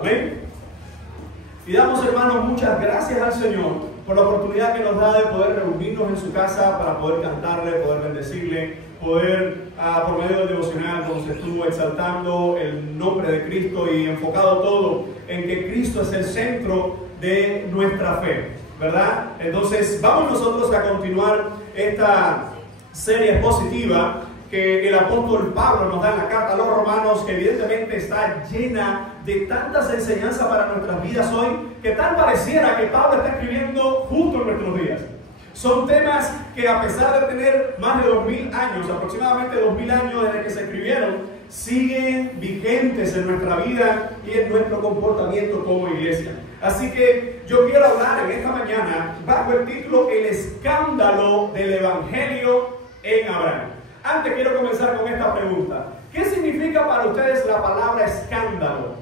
Amén. Y damos, hermanos, muchas gracias al Señor por la oportunidad que nos da de poder reunirnos en su casa para poder cantarle, poder bendecirle, poder, por medio del devocional, como se estuvo exaltando el nombre de Cristo y enfocado todo en que Cristo es el centro de nuestra fe, ¿verdad? Entonces, vamos nosotros a continuar esta serie expositiva que el apóstol Pablo nos da en la carta a los romanos, que evidentemente está llena de tantas enseñanzas para nuestras vidas hoy, que tal pareciera que Pablo está escribiendo justo en nuestros días. Son temas que, a pesar de tener más de 2000 años, aproximadamente 2000 años desde que se escribieron, siguen vigentes en nuestra vida y en nuestro comportamiento como iglesia. Así que yo quiero hablar en esta mañana bajo el título El escándalo del Evangelio en Abraham. Antes quiero comenzar con esta pregunta. ¿Qué significa para ustedes la palabra escándalo?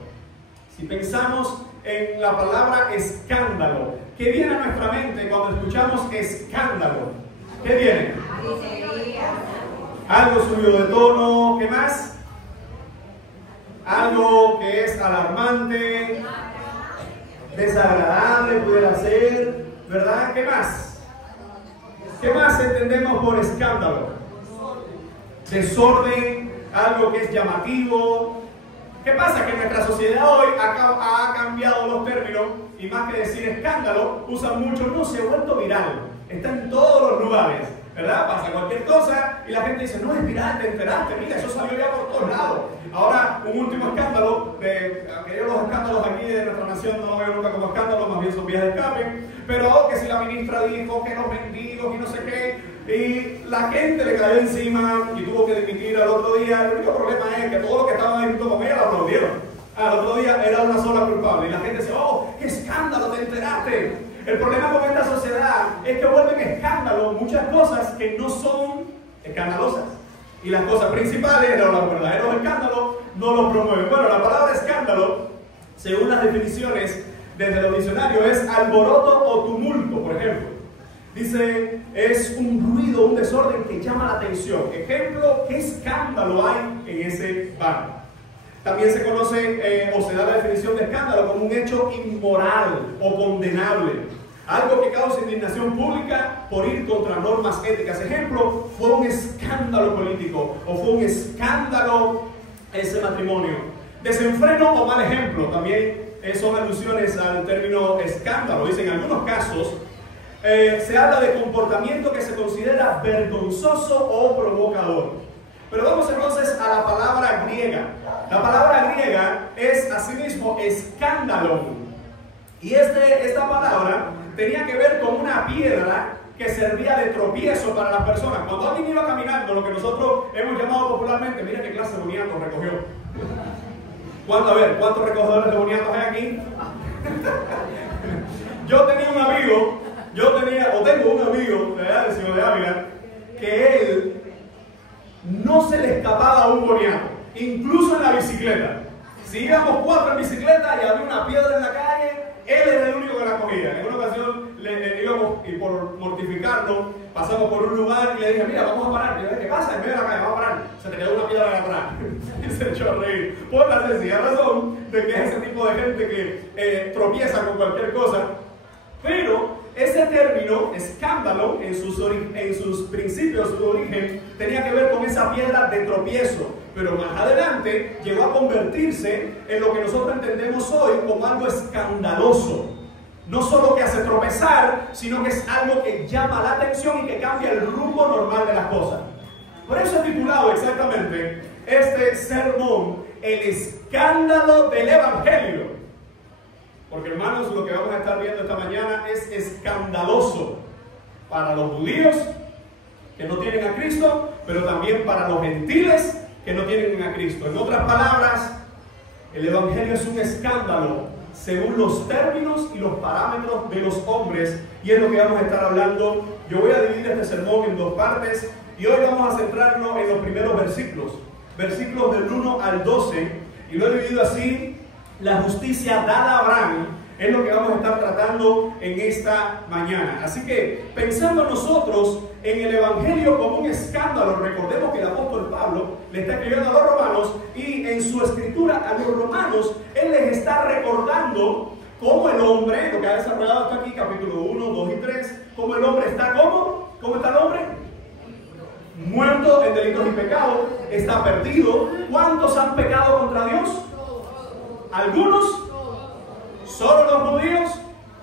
Si pensamos en la palabra escándalo, ¿qué viene a nuestra mente cuando escuchamos escándalo? ¿Qué viene? Algo subido de tono, ¿qué más? Algo que es alarmante, desagradable pudiera ser, ¿verdad? ¿Qué más? ¿Qué más entendemos por escándalo? Desorden, algo que es llamativo. ¿Qué pasa? Que en nuestra sociedad hoy ha cambiado los términos y más que decir escándalo, usan mucho, no, se ha vuelto viral, está en todos los lugares, ¿verdad? Pasa cualquier cosa y la gente dice, no, es viral, te enteraste, mira, eso salió ya por todos lados. Ahora, un último escándalo, que yo los escándalos aquí de nuestra nación no los veo nunca como escándalos, más bien son vías de escape, pero que si la ministra dijo que los mendigos y no sé qué, y la gente le cayó encima y tuvo que dimitir al otro día. El único problema es que todos los que estaban ahí junto con ella la aplaudieron. Al otro día era una sola culpable y la gente dice, oh, qué escándalo, te enteraste. El problema con esta sociedad es que vuelven escándalo muchas cosas que no son escandalosas. Y las cosas principales, los verdaderos escándalos, no los promueven. Bueno, la palabra escándalo, según las definiciones desde los diccionarios, es alboroto o tumulto, por ejemplo. Dice, es un ruido, un desorden que llama la atención. Ejemplo, ¿qué escándalo hay en ese bar? También se conoce o se da la definición de escándalo como un hecho inmoral o condenable. Algo que causa indignación pública por ir contra normas éticas. Ejemplo, fue un escándalo político o fue un escándalo ese matrimonio. Desenfreno o mal ejemplo, también son alusiones al término escándalo. Dicen, en algunos casos, se habla de comportamiento que se considera vergonzoso o provocador. Pero vamos entonces a la palabra griega. La palabra griega es asimismo escándalo. Y esta palabra tenía que ver con una piedra que servía de tropiezo para las personas. Cuando alguien iba caminando, lo que nosotros hemos llamado popularmente, mira qué clase de boniatos recogió. ¿Cuántos recogedores de boniatos hay aquí? Tengo un amigo de allá de Ciudad de Ávila, que él no se le escapaba un boniato, incluso en la bicicleta. Si íbamos 4 en bicicleta y había una piedra en la calle, él era el único que la cogía. En una ocasión íbamos, y por mortificarlo, pasamos por un lugar y le dije, mira, vamos a parar. Y yo dije, ¿qué pasa? En medio de la calle, vamos a parar. Se te quedó una piedra de atrás. Y se echó a reír. Por la sencilla razón de que es ese tipo de gente que tropieza con cualquier cosa. Pero ese término, escándalo, en sus principios, su origen, tenía que ver con esa piedra de tropiezo. Pero más adelante llegó a convertirse en lo que nosotros entendemos hoy como algo escandaloso. No solo que hace tropezar, sino que es algo que llama la atención y que cambia el rumbo normal de las cosas. Por eso he titulado exactamente este sermón, El escándalo del Evangelio. Porque, hermanos, lo que vamos a estar viendo esta mañana es escandaloso para los judíos que no tienen a Cristo, pero también para los gentiles que no tienen a Cristo. En otras palabras, el Evangelio es un escándalo según los términos y los parámetros de los hombres, y es lo que vamos a estar hablando. Yo voy a dividir este sermón en 2 partes, y hoy vamos a centrarnos en los primeros versículos del 1 al 12, y lo he dividido así: la justicia dada a Abraham Es lo que vamos a estar tratando en esta mañana. Así que, pensando nosotros en el Evangelio como un escándalo, recordemos que el apóstol Pablo le está escribiendo a los romanos y en su escritura a los romanos, él les está recordando cómo el hombre, lo que ha desarrollado hasta aquí, capítulo 1, 2 y 3, cómo el hombre está, ¿cómo está el hombre? Muerto en delitos y pecados, está perdido. ¿Cuántos han pecado contra Dios? ¿Algunos? ¿Solo los judíos?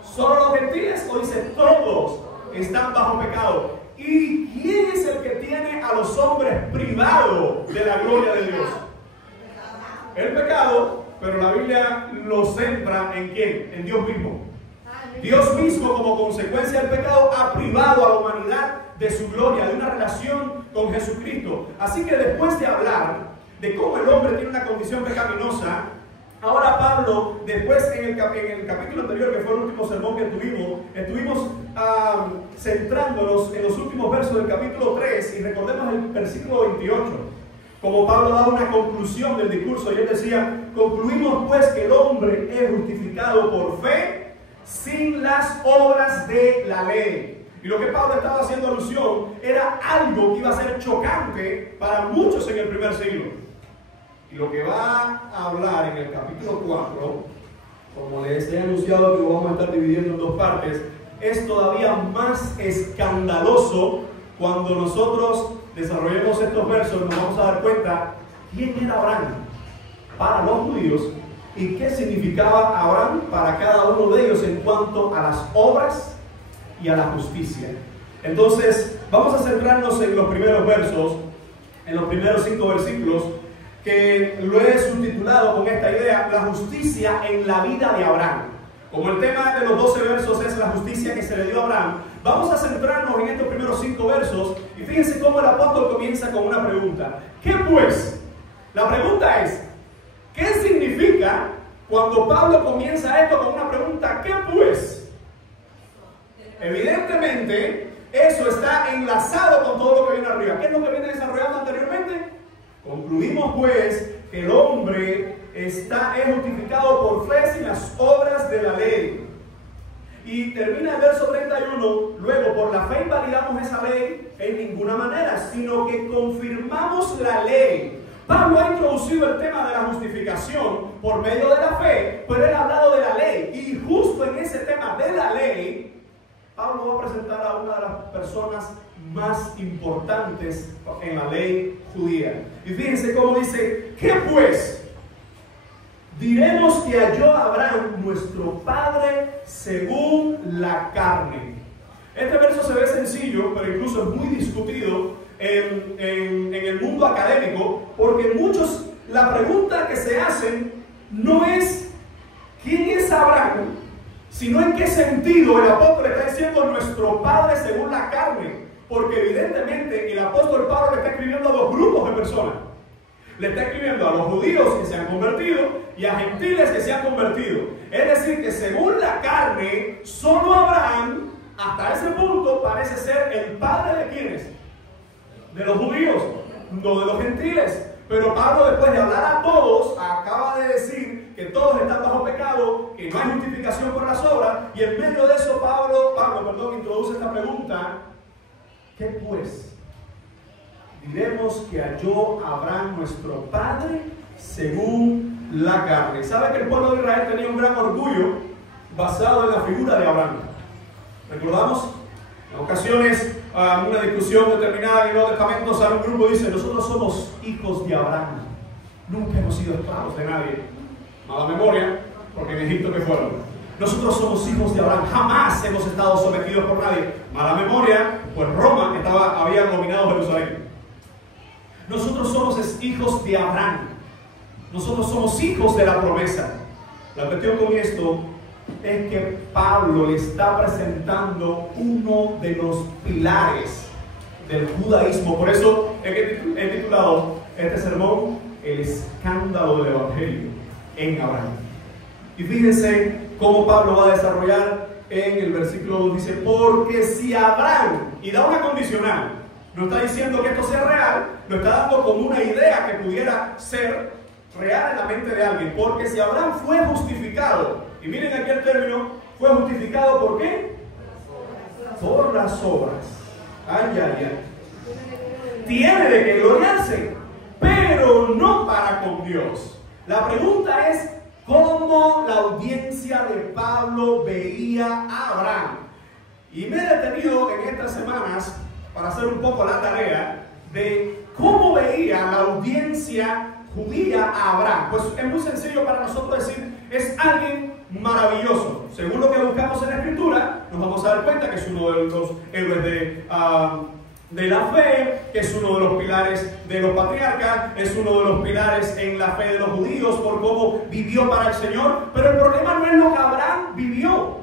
¿Solo los gentiles? O dice todos están bajo pecado. ¿Y quién es el que tiene a los hombres privados de la gloria de Dios? El pecado, pero la Biblia lo centra ¿en quién? En Dios mismo. Dios mismo, como consecuencia del pecado, ha privado a la humanidad de su gloria, de una relación con Jesucristo. Así que después de hablar de cómo el hombre tiene una condición pecaminosa, ahora Pablo, después en el capítulo anterior, que fue el último sermón que estuvimos centrándonos en los últimos versos del capítulo 3, y recordemos el versículo 28, como Pablo daba una conclusión del discurso, y él decía: concluimos pues que el hombre es justificado por fe sin las obras de la ley. Y lo que Pablo estaba haciendo alusión era algo que iba a ser chocante para muchos en el primer siglo. Y lo que va a hablar en el capítulo 4, como les he anunciado que lo vamos a estar dividiendo en dos partes, es todavía más escandaloso. Cuando nosotros desarrollemos estos versos, nos vamos a dar cuenta quién era Abraham para los judíos y qué significaba Abraham para cada uno de ellos en cuanto a las obras y a la justicia. Entonces, vamos a centrarnos en los primeros versos, en los primeros 5 versículos, que lo he subtitulado con esta idea: la justicia en la vida de Abraham. Como el tema de los 12 versos es la justicia que se le dio a Abraham, vamos a centrarnos en estos primeros 5 versos, y fíjense cómo el apóstol comienza con una pregunta. ¿Qué pues? La pregunta es, ¿qué significa cuando Pablo comienza esto con una pregunta? ¿Qué pues? Evidentemente, eso está enlazado con todo lo que viene arriba. ¿Qué es lo que viene desarrollando anteriormente? Concluimos pues que el hombre es justificado por fe sin las obras de la ley. Y termina el verso 31, luego por la fe invalidamos esa ley en ninguna manera, sino que confirmamos la ley. Pablo ha introducido el tema de la justificación por medio de la fe, pero él ha hablado de la ley. Y justo en ese tema de la ley, Pablo va a presentar a una de las personas más importantes en la ley judía. Y fíjense cómo dice: ¿qué pues? Diremos que halló a Abraham nuestro padre según la carne. Este verso se ve sencillo, pero incluso es muy discutido en el mundo académico, porque muchos, la pregunta que se hacen no es ¿quién es Abraham?, sino en qué sentido el apóstol está diciendo nuestro padre según la carne. Porque evidentemente el apóstol Pablo le está escribiendo a dos grupos de personas. Le está escribiendo a los judíos que se han convertido y a gentiles que se han convertido. Es decir, que según la carne, solo Abraham, hasta ese punto, parece ser el padre de ¿quiénes? De los judíos, no de los gentiles. Pero Pablo, después de hablar a todos, acaba de decir que todos están bajo pecado, que no hay justificación por las obras, y en medio de eso Pablo introduce esta pregunta: ¿qué pues? Diremos que halló a Abraham nuestro padre según la carne. ¿Sabe que el pueblo de Israel tenía un gran orgullo basado en la figura de Abraham? ¿Recordamos? En ocasiones, una discusión determinada en los destamentos, sale un grupo y dice: nosotros somos hijos de Abraham, nunca hemos sido esclavos de nadie. Mala memoria, porque en Egipto que fueron. Nosotros somos hijos de Abraham, jamás hemos estado sometidos por nadie. Mala memoria, pues Roma había dominado Jerusalén. Nosotros somos hijos de Abraham, nosotros somos hijos de la promesa. La cuestión con esto es que Pablo le está presentando uno de los pilares del judaísmo. Por eso he titulado este sermón El escándalo del evangelio en Abraham. Y fíjense cómo Pablo va a desarrollar en el versículo 2. Dice: porque si Abraham, y da una condicional, no está diciendo que esto sea real, lo está dando como una idea que pudiera ser frear en la mente de alguien, porque si Abraham fue justificado, y miren aquí el término, fue justificado ¿por qué? Por las obras. Ay, ay, ay. Tiene de qué gloriarse, pero no para con Dios. La pregunta es, ¿cómo la audiencia de Pablo veía a Abraham? Y me he detenido en estas semanas para hacer un poco la tarea de cómo veía la audiencia judía a Abraham. Pues es muy sencillo para nosotros decir, es alguien maravilloso. Según lo que buscamos en la Escritura, nos vamos a dar cuenta que es uno de los héroes de la fe, que es uno de los pilares de los patriarcas, es uno de los pilares en la fe de los judíos por cómo vivió para el Señor. Pero el problema no es lo que Abraham vivió,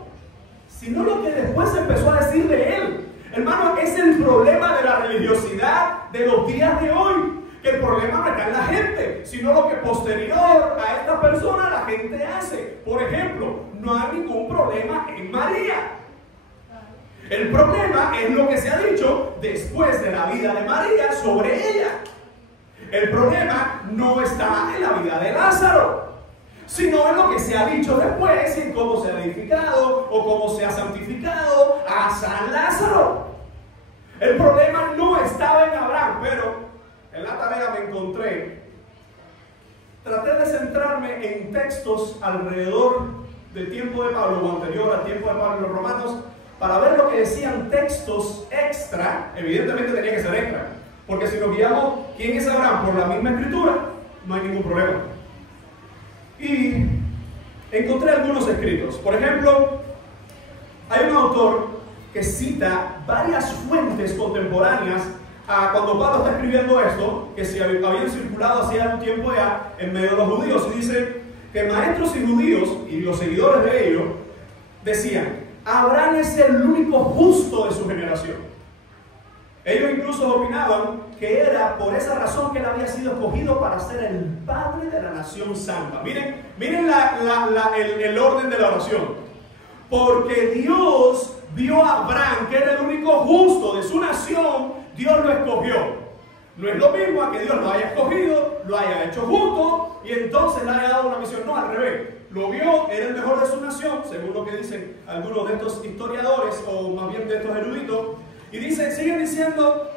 sino lo que después se empezó a decir de él. Hermano, es el problema de la religiosidad de los días de hoy. Que el problema no está en la gente, sino lo que posterior a esta persona la gente hace. Por ejemplo, no hay ningún problema en María. El problema es lo que se ha dicho después de la vida de María sobre ella. El problema no está en la vida de Lázaro, sino en lo que se ha dicho después, en cómo se ha edificado o cómo se ha santificado a San Lázaro. El problema no estaba en Abraham, pero en la tarea me encontré, traté de centrarme en textos alrededor del tiempo de Pablo o anterior al tiempo de Pablo en los Romanos, para ver lo que decían textos extra. Evidentemente tenía que ser extra, porque si nos guiamos quién es Abraham por la misma escritura, no hay ningún problema. Y encontré algunos escritos. Por ejemplo, hay un autor que cita varias fuentes contemporáneas a cuando Pablo está escribiendo esto, que se habían circulado hacía un tiempo ya en medio de los judíos, y dice que maestros y judíos y los seguidores de ellos decían: Abraham es el único justo de su generación. Ellos incluso opinaban que era por esa razón que él había sido escogido para ser el padre de la nación santa. Miren el orden de la oración. Porque Dios vio a Abraham, que era el único justo de su nación, Dios lo escogió. No es lo mismo a que Dios lo haya escogido, lo haya hecho justo y entonces le haya dado una misión. No, al revés. Lo vio, era el mejor de su nación, según lo que dicen algunos de estos historiadores o más bien de estos eruditos. Y dice, siguen diciendo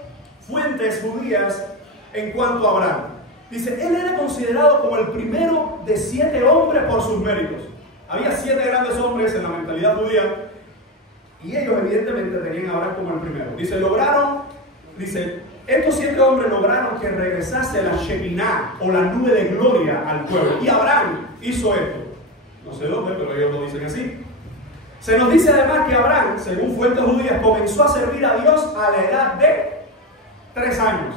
fuentes judías en cuanto a Abraham. Dice, él era considerado como el primero de 7 hombres por sus méritos. Había 7 grandes hombres en la mentalidad judía y ellos evidentemente tenían a Abraham como el primero. Dice, estos 7 hombres lograron que regresase la Shekinah o la nube de gloria al pueblo. Y Abraham hizo esto. No sé dónde, pero ellos lo dicen así. Se nos dice además que Abraham, según fuentes judías, comenzó a servir a Dios a la edad de 3 años.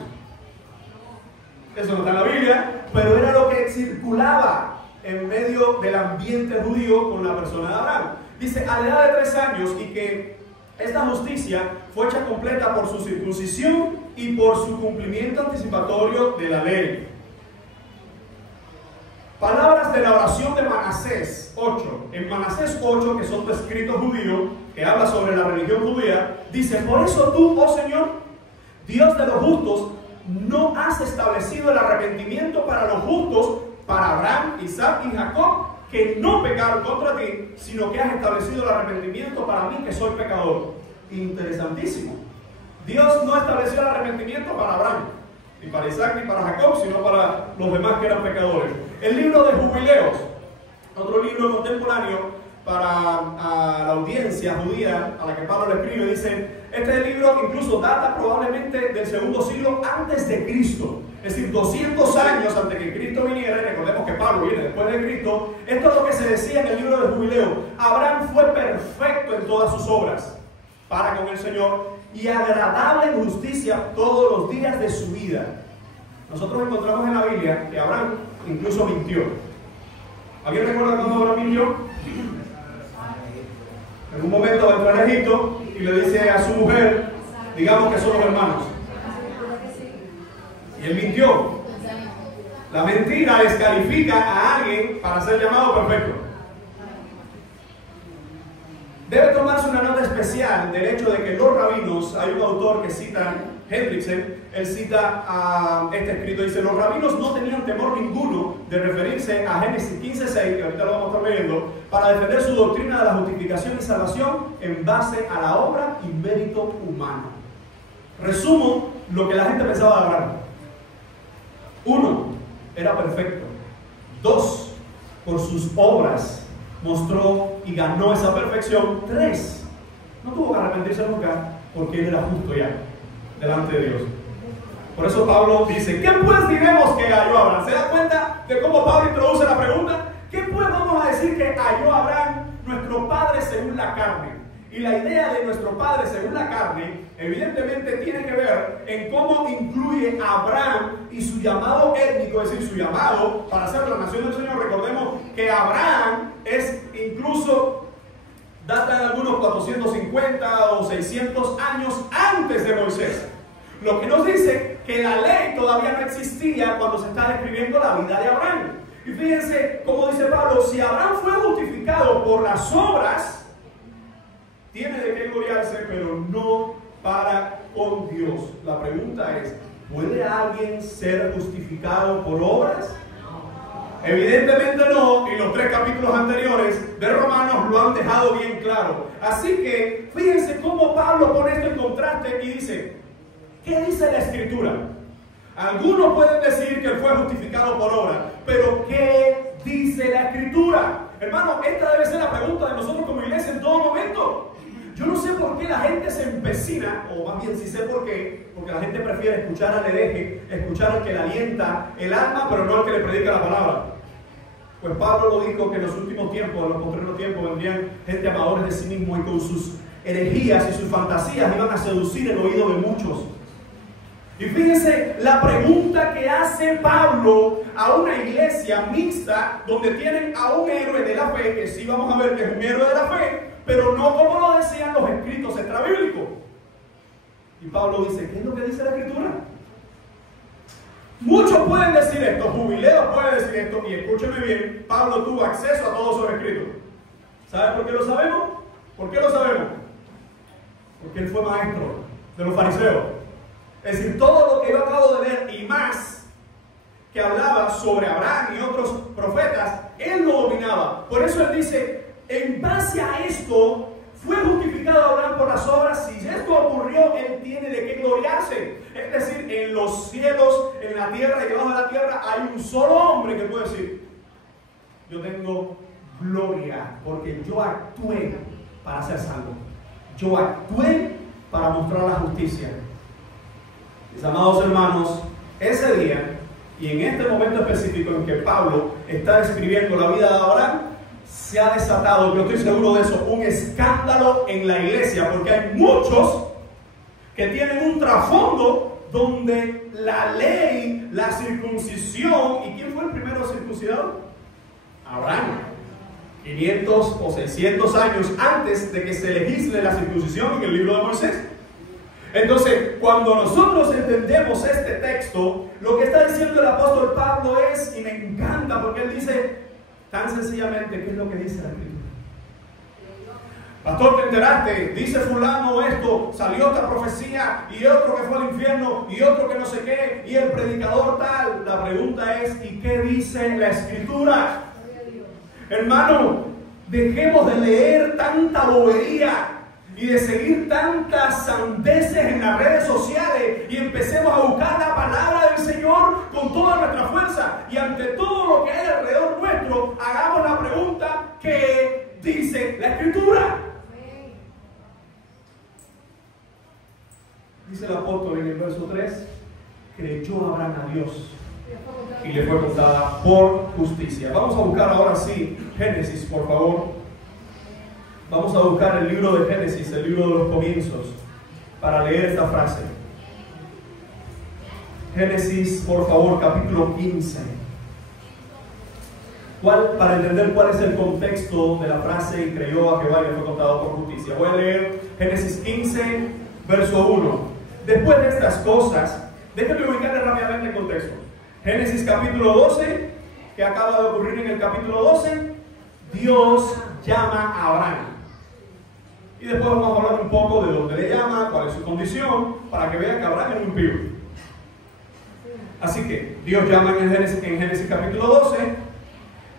Eso no está en la Biblia, pero era lo que circulaba en medio del ambiente judío con la persona de Abraham. Dice, a la edad de 3 años, y que esta justicia fue hecha completa por su circuncisión y por su cumplimiento anticipatorio de la ley. Palabras de la oración de Manasés 8. En Manasés 8, que son de escritos judíos, que habla sobre la religión judía, dice: por eso tú, oh Señor, Dios de los justos, no has establecido el arrepentimiento para los justos, para Abraham, Isaac y Jacob, que no pecaron contra ti, sino que has establecido el arrepentimiento para mí, que soy pecador. Interesantísimo. Dios no estableció el arrepentimiento para Abraham, ni para Isaac, ni para Jacob, sino para los demás que eran pecadores. El libro de Jubileos, otro libro contemporáneo para la audiencia judía a la que Pablo le escribe, dice: este libro incluso data probablemente del segundo siglo antes de Cristo. Es decir, 200 años antes que Cristo viniera. Y recordemos que Pablo viene después de Cristo. Esto es lo que se decía en el libro de Jubileo: Abraham fue perfecto en todas sus obras para con el Señor y agradable en justicia todos los días de su vida. Nosotros encontramos en la Biblia que Abraham incluso mintió. ¿Alguien recuerda cuando Abraham mintió? En un momento va a entrar a Egipto y le dice a su mujer, digamos que somos hermanos. Y él mintió. La mentira descalifica a alguien para ser llamado perfecto. Debe tomarse una nota especial del hecho de que los rabinos, hay un autor que cita Hendrickson, él cita a este escrito, dice: los rabinos no tenían temor ninguno de referirse a Génesis 15:6, que ahorita lo vamos a estar leyendo, para defender su doctrina de la justificación y salvación en base a la obra y mérito humano. Resumo lo que la gente pensaba de Abraham. 1, era perfecto. 2, por sus obras mostró y ganó esa perfección. 3, no tuvo que arrepentirse nunca porque él era justo ya delante de Dios. Por eso Pablo dice: ¿qué pues diremos que halló Abraham? ¿Se da cuenta de cómo Pablo introduce la pregunta? ¿Qué pues vamos a decir que halló Abraham, nuestro padre según la carne? Y la idea de nuestro padre según la carne evidentemente tiene que ver en cómo incluye a Abraham y su llamado étnico, es decir, su llamado para ser la nación del Señor. Recordemos que Abraham es incluso, data de algunos 450 o 600 años antes de Moisés. Lo que nos dice que la ley todavía no existía cuando se está describiendo la vida de Abraham. Y fíjense cómo dice Pablo: si Abraham fue justificado por las obras, tiene de qué gloriarse, pero no para con Dios. La pregunta es: ¿puede alguien ser justificado por obras? Evidentemente no, y los 3 capítulos anteriores de Romanos lo han dejado bien claro. Así que fíjense cómo Pablo pone esto en contraste y dice: ¿qué dice la Escritura? Algunos pueden decir que él fue justificado por obra, pero ¿qué dice la Escritura? Hermano, esta debe ser la pregunta de nosotros como iglesia en todo momento. Yo no sé por qué la gente se empecina, o más bien sí sé por qué, porque la gente prefiere escuchar al hereje, escuchar al que le alienta el alma, pero no al que le predica la palabra. Pues Pablo lo dijo que en los últimos tiempos, en los postreros tiempos, vendrían gente amadores de sí mismo y con sus herejías y sus fantasías iban a seducir el oído de muchos. Y fíjense la pregunta que hace Pablo a una iglesia mixta donde tienen a un héroe de la fe, que sí vamos a ver que es un héroe de la fe, pero no como lo decían los escritos extrabíblicos. Y Pablo dice: ¿qué es lo que dice la Escritura? Muchos pueden decir esto, Jubileos pueden decir esto, y escúcheme bien, Pablo tuvo acceso a todos sus escritos. ¿Sabe por qué lo sabemos? ¿Por qué lo sabemos? Porque él fue maestro de los fariseos. Es decir, todo lo que yo acabo de leer y más que hablaba sobre Abraham y otros profetas, él lo dominaba. Por eso él dice: en base a esto fue justificado Abraham por las obras. Si esto ocurrió, él tiene de qué gloriarse. Es decir, en los cielos, en la tierra y debajo de la tierra hay un solo hombre que puede decir: yo tengo gloria porque yo actué para ser salvo. Yo actué para mostrar la justicia. Mis amados hermanos, ese día y en este momento específico en que Pablo está describiendo la vida de Abraham, se ha desatado, yo estoy seguro de eso, un escándalo en la iglesia, porque hay muchos que tienen un trasfondo donde la ley, la circuncisión, ¿y quién fue el primero circuncidado? Abraham. 500 o 600 años antes de que se legisle la circuncisión en el libro de Moisés. Entonces, cuando nosotros entendemos este texto, lo que está diciendo el apóstol Pablo es, y me encanta porque él dice tan sencillamente, ¿qué es lo que dice la Escritura? Pastor, ¿te enteraste? Dice fulano esto, salió esta profecía, y otro que fue al infierno, y otro que no sé qué, y el predicador tal. La pregunta es, ¿y qué dice la Escritura? Hermano, dejemos de leer tanta bobería y de seguir tantas sandeces en las redes sociales y empecemos a buscar la palabra del Señor con toda nuestra fuerza, y ante todo lo que hay alrededor nuestro hagamos la pregunta: ¿qué dice la Escritura? Dice el apóstol en el verso 3: creyó Abraham a Dios y le fue contada por justicia. Vamos a buscar ahora sí Génesis, por favor. Vamos a buscar el libro de Génesis, el libro de los comienzos, para leer esta frase. Génesis, por favor, capítulo 15. Para entender cuál es el contexto de la frase: y creyó a Jehová y le fue contado por justicia. Voy a leer Génesis 15, verso 1. Después de estas cosas, déjenme ubicarle rápidamente el contexto. Génesis capítulo 12, que acaba de ocurrir en el capítulo 12, Dios llama a Abraham. Y después vamos a hablar un poco de dónde le llama, cuál es su condición, para que vean que Abraham es un impío. Así que Dios llama en Génesis capítulo 12,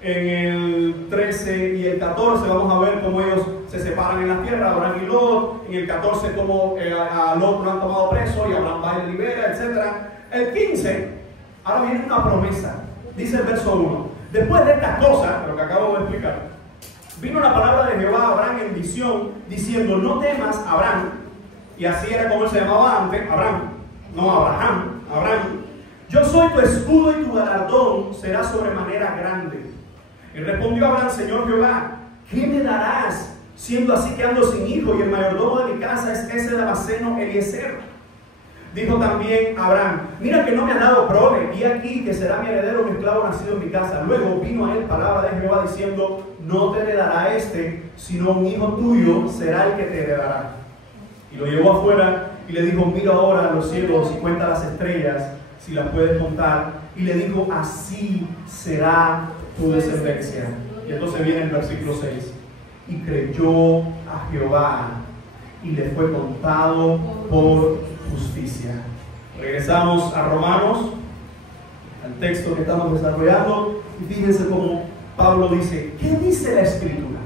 en el 13 y el 14 vamos a ver cómo ellos se separan en la tierra, Abraham y Lot, en el 14 cómo a Lot lo han tomado preso y Abraham va y libera, etc. El 15, ahora viene una promesa, dice el verso 1, después de estas cosas, lo que acabo de explicar, vino la palabra de Jehová a Abraham en visión, diciendo, no temas, Abraham, y así era como él se llamaba antes, Abraham, no Abraham, Abraham, yo soy tu escudo y tu galardón será sobremanera grande. Y respondió Abraham, Señor Jehová, ¿qué me darás, siendo así que ando sin hijo, y el mayordomo de mi casa es ese Damaseno Eliezer? Dijo también Abraham, mira que no me has dado prole, y aquí que será mi heredero un esclavo nacido en mi casa. Luego vino a él palabra de Jehová diciendo, no te heredará este, sino un hijo tuyo será el que te heredará. Y lo llevó afuera y le dijo, mira ahora los cielos y cuenta las estrellas, si las puedes contar. Y le dijo, así será tu descendencia. Y entonces viene el versículo 6. Y creyó a Jehová y le fue contado por justicia. Regresamos a Romanos, al texto que estamos desarrollando, y fíjense cómo Pablo dice, ¿qué dice la Escritura?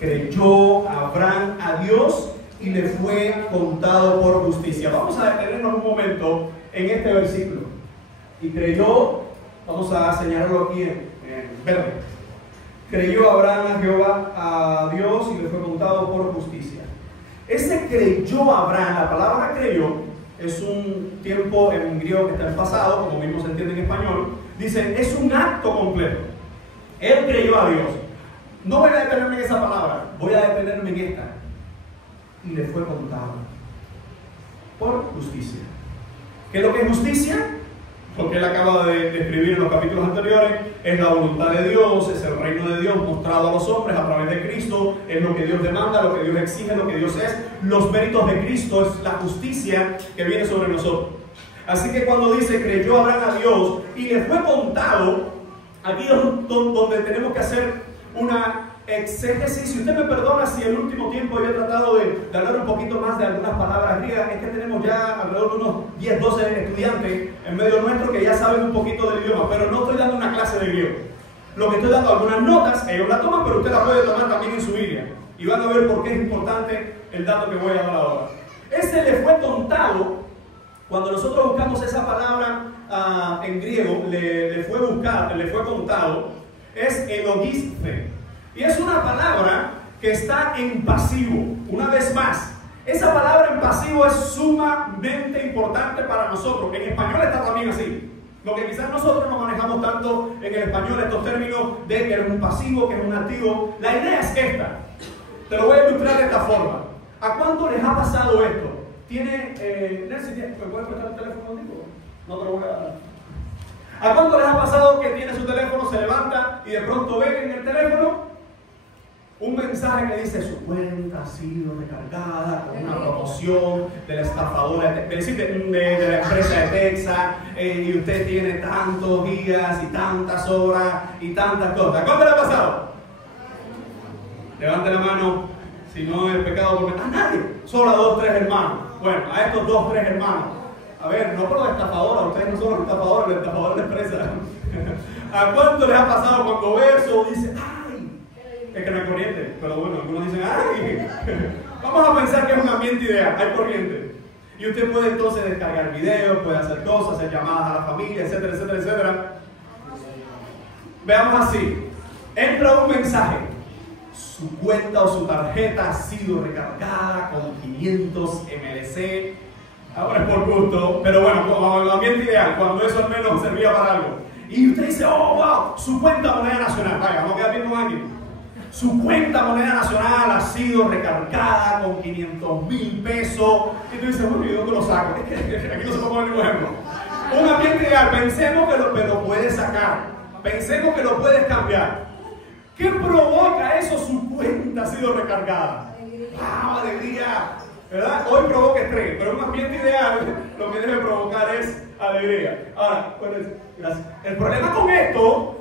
Creyó Abraham a Dios y le fue contado por justicia. Vamos a detenernos un momento en este versículo. Y creyó, vamos a señalarlo aquí verde. Creyó Abraham a Jehová, a Dios, y le fue contado por justicia. Ese creyó Abraham, la palabra creyó, es un tiempo en griego que está en pasado, como mismo se entiende en español. Dice, es un acto completo. Él creyó a Dios. No voy a detenerme en esa palabra, voy a detenerme en esta. Y le fue contado por justicia. ¿Qué es lo que es justicia? Lo que él acaba de escribir en los capítulos anteriores, es la voluntad de Dios, es el reino de Dios mostrado a los hombres a través de Cristo, es lo que Dios demanda, lo que Dios exige, lo que Dios es. Los méritos de Cristo es la justicia que viene sobre nosotros. Así que cuando dice creyó Abraham a Dios y le fue contado, aquí es donde tenemos que hacer una exégesis. Si usted me perdona si en el último tiempo yo he tratado de hablar un poquito más de algunas palabras griegas, es que tenemos ya alrededor de unos 10, 12 estudiantes en medio nuestro que ya saben un poquito del idioma, pero no estoy dando una clase de griego. Lo que estoy dando algunas notas, ellos la toman, pero usted la puede tomar también en su Biblia. Y van a ver por qué es importante el dato que voy a dar ahora. Ese le fue contado, cuando nosotros buscamos esa palabra en griego, le fue contado, es elogisfe. Y es una palabra que está en pasivo. Una vez más, esa palabra en pasivo es sumamente importante para nosotros. En español está también así. Lo que quizás nosotros no manejamos tanto en el español, estos términos de que es un pasivo, que es un activo. La idea es esta. Te lo voy a ilustrar de esta forma. ¿A cuánto les ha pasado esto? Nancy, ¿me puedes prestar el teléfono contigo? No te lo voy a dar. ¿A cuánto les ha pasado que tiene su teléfono, se levanta y de pronto ven en el teléfono un mensaje que dice su cuenta ha sido recargada con una promoción de la estafadora, de la empresa de Texas, y usted tiene tantos días y tantas horas y tantas cosas? ¿Cuánto le ha pasado? Levante la mano si no es pecado porque a nadie, solo a 2, 3 hermanos. Bueno, a estos 2, 3 hermanos. A ver, no por los estafadores, ustedes no son los estafadores de empresa. ¿A cuánto les ha pasado cuando ve eso? Dice, es que no hay corriente, pero bueno, algunos dicen, ¡ay! Vamos a pensar que es un ambiente ideal, hay corriente. Y usted puede entonces descargar videos, puede hacer cosas, hacer llamadas a la familia, etcétera, etcétera, etcétera. Veamos así, entra un mensaje, su cuenta o su tarjeta ha sido recargada con 500 MLC. Ahora es por gusto, pero bueno, como el ambiente ideal, cuando eso al menos servía para algo. Y usted dice, oh, wow, su cuenta moneda nacional, vaya, vamos a quedar bien con alguien. Su cuenta moneda nacional ha sido recargada con 500,000 pesos. Y tú dices, bueno, ¿y dónde lo saco? Aquí no se puede poner ningún ejemplo. Un ambiente ideal, pensemos que lo puedes sacar. Pensemos que lo puedes cambiar. ¿Qué provoca eso? Su cuenta ha sido recargada. ¡Wow! Alegría. ¿Verdad? Hoy provoca estrés, pero un ambiente ideal lo que debe provocar es alegría. Ahora, gracias. El problema con esto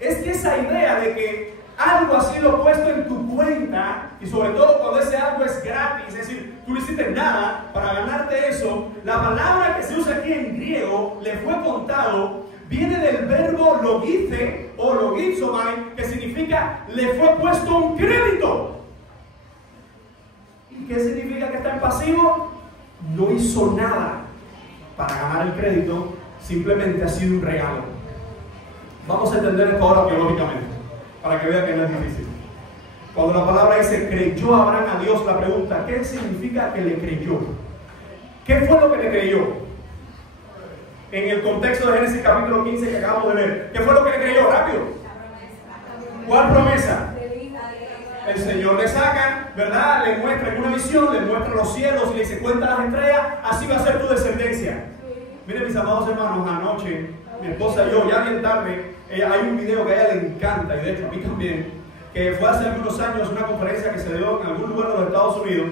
es que esa idea de que algo ha sido puesto en tu cuenta, y sobre todo cuando ese algo es gratis, es decir, tú no hiciste nada para ganarte eso, la palabra que se usa aquí en griego, le fue contado, viene del verbo logize o logizomai, que significa le fue puesto un crédito. ¿Y qué significa que está en pasivo? No hizo nada para ganar el crédito, simplemente ha sido un regalo. Vamos a entender esto ahora teológicamente, para que vean que no es difícil. Cuando la palabra dice creyó Abraham a Dios, la pregunta, ¿qué significa que le creyó? ¿Qué fue lo que le creyó? En el contexto de Génesis capítulo 15 que acabamos de ver, ¿qué fue lo que le creyó? Rápido. ¿Cuál promesa? El Señor le saca, ¿verdad? Le muestra en una visión, le muestra los cielos y le dice, cuenta las estrellas, así va a ser tu descendencia. Miren mis amados hermanos, anoche mi esposa y yo, ya bien tarde, hay un video que a ella le encanta, y de hecho a mí también, que fue hace algunos años una conferencia que se dio en algún lugar de los Estados Unidos,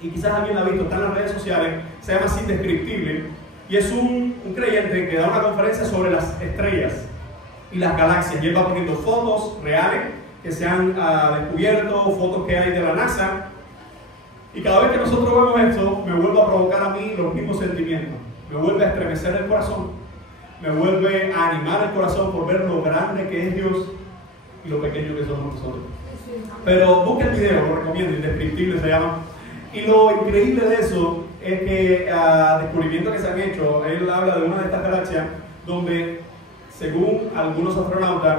y quizás alguien la ha visto, está en las redes sociales, se llama Así Indescriptible, y es un creyente que da una conferencia sobre las estrellas y las galaxias, y él va poniendo fotos reales que se han descubierto, fotos que hay de la NASA, y cada vez que nosotros vemos esto, me vuelve a provocar a mí los mismos sentimientos, me vuelve a estremecer el corazón, me vuelve a animar el corazón por ver lo grande que es Dios y lo pequeño que somos nosotros. Pero busca el video, lo recomiendo, Indescriptible se llama. Y lo increíble de eso es que descubrimientos que se han hecho, él habla de una de estas galaxias donde, según algunos astronautas,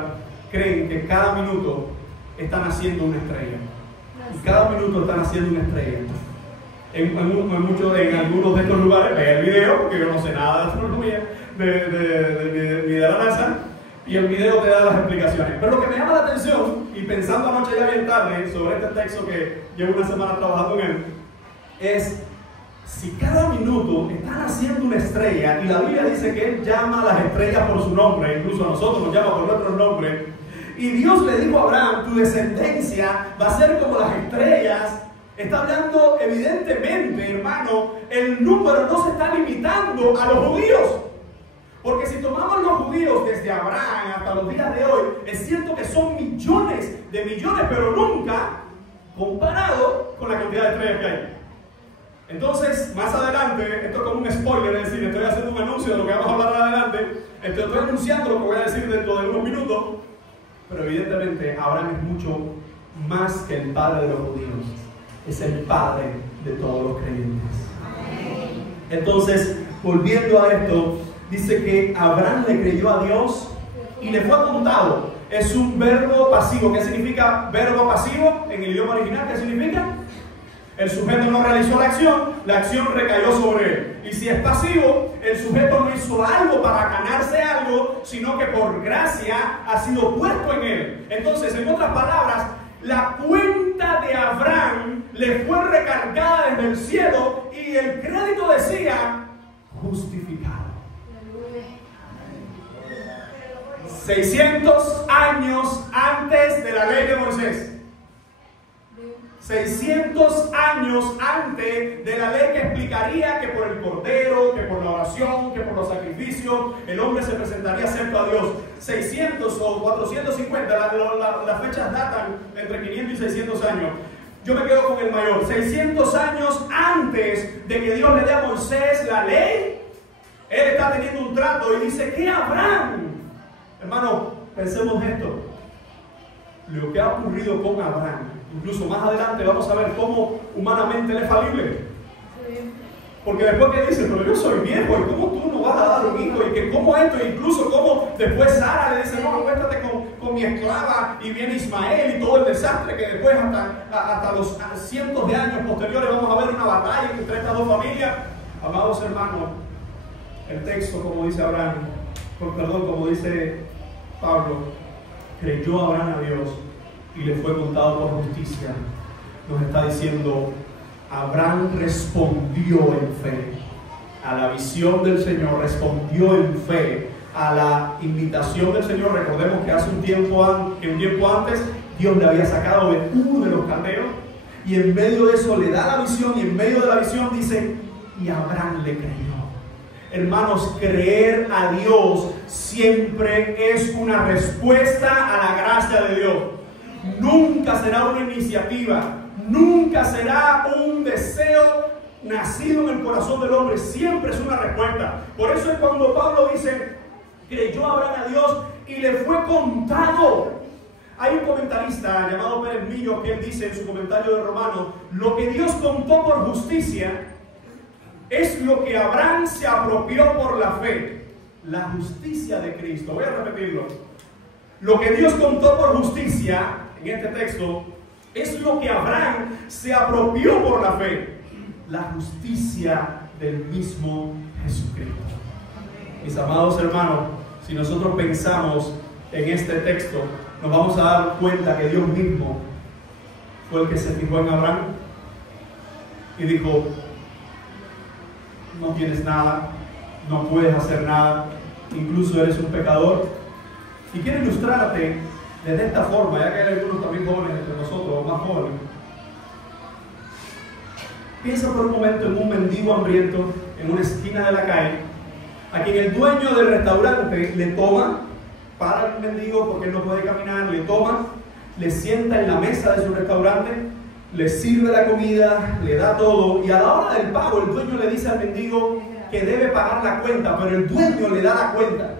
creen que cada minuto están haciendo una estrella. Y cada minuto están haciendo una estrella. En algunos de estos lugares, ve el video, porque yo no sé nada de astronomía, ni de la NASA, y el video te da las explicaciones. Pero lo que me llama la atención, y pensando anoche ya bien tarde sobre este texto que llevo una semana trabajando en él, es si cada minuto están haciendo una estrella, y la Biblia dice que Él llama a las estrellas por su nombre, incluso a nosotros nos llama por nuestros nombres, y Dios le dijo a Abraham, tu descendencia va a ser como las estrellas. Está hablando evidentemente, hermano, el número no se está limitando a los judíos. Porque si tomamos los judíos desde Abraham hasta los días de hoy, es cierto que son millones de millones, pero nunca comparado con la cantidad de estrellas que hay. Entonces, más adelante, esto es como un spoiler, es decir, estoy haciendo un anuncio de lo que vamos a hablar adelante, estoy anunciando lo que voy a decir dentro de unos minutos, pero evidentemente Abraham es mucho más que el padre de los judíos, es el padre de todos los creyentes. Entonces, volviendo a esto, dice que Abraham le creyó a Dios y le fue contado. Es un verbo pasivo. ¿Qué significa verbo pasivo en el idioma original? ¿Qué significa? El sujeto no realizó la acción recayó sobre él. Y si es pasivo, el sujeto no hizo algo para ganarse algo, sino que por gracia ha sido puesto en él. Entonces, en otras palabras, la cuenta de Abraham le fue recargada desde el cielo y el crédito decía justificado. 600 años antes de la ley de Moisés. 600 años antes de la ley que explicaría que por el cordero, que por la oración, que por los sacrificios, el hombre se presentaría acepto a Dios. 600 o 450, las fechas datan entre 500 y 600 años. Yo me quedo con el mayor. 600 años antes de que Dios le dé a Moisés la ley, él está teniendo un trato y dice, ¿qué Abraham? Hermano, pensemos esto. Lo que ha ocurrido con Abraham, incluso más adelante vamos a ver cómo humanamente él es falible. Porque después que dice, pero yo soy viejo, ¿y cómo tú no vas a dar un hijo? Y que cómo esto, e incluso cómo después Sara le dice, no, acuéstate con mi esclava, y viene Ismael y todo el desastre que después hasta los cientos de años posteriores vamos a ver una batalla entre estas dos familias. Amados hermanos, el texto, como dice Abraham, como dice Pablo, creyó Abraham a Dios y le fue contado por justicia. Nos está diciendo, Abraham respondió en fe a la visión del Señor, respondió en fe a la invitación del Señor. Recordemos que hace un tiempo antes Dios le había sacado de uno de los caldeos, y en medio de eso le da la visión, y en medio de la visión dice, y Abraham le creyó. Hermanos, creer a Dios siempre es una respuesta a la gracia de Dios. será una iniciativa, nunca será un deseo nacido en el corazón del hombre, siempre es una respuesta. Por eso es cuando Pablo dice, creyó Abraham a Dios y le fue contado. Hay un comentarista llamado Pérez Millo que él dice en su comentario de Romanos, lo que Dios contó por justicia es lo que Abraham se apropió por la fe, la justicia de Cristo. Voy a repetirlo. Lo que Dios contó por justicia, en este texto, es lo que Abraham se apropió por la fe, la justicia del mismo Jesucristo. Mis amados hermanos, si nosotros pensamos en este texto, nos vamos a dar cuenta que Dios mismo fue el que se fijó en Abraham y dijo, no tienes nada, no puedes hacer nada, incluso eres un pecador. Y quiero ilustrarte desde esta forma, ya que hay algunos también jóvenes entre nosotros, o más jóvenes. Piensa por un momento en un mendigo hambriento en una esquina de la calle, a quien el dueño del restaurante le toma, para el mendigo porque él no puede caminar, le toma, le sienta en la mesa de su restaurante, le sirve la comida, le da todo, y a la hora del pago el dueño le dice al mendigo que debe pagar la cuenta, pero el dueño le da la cuenta.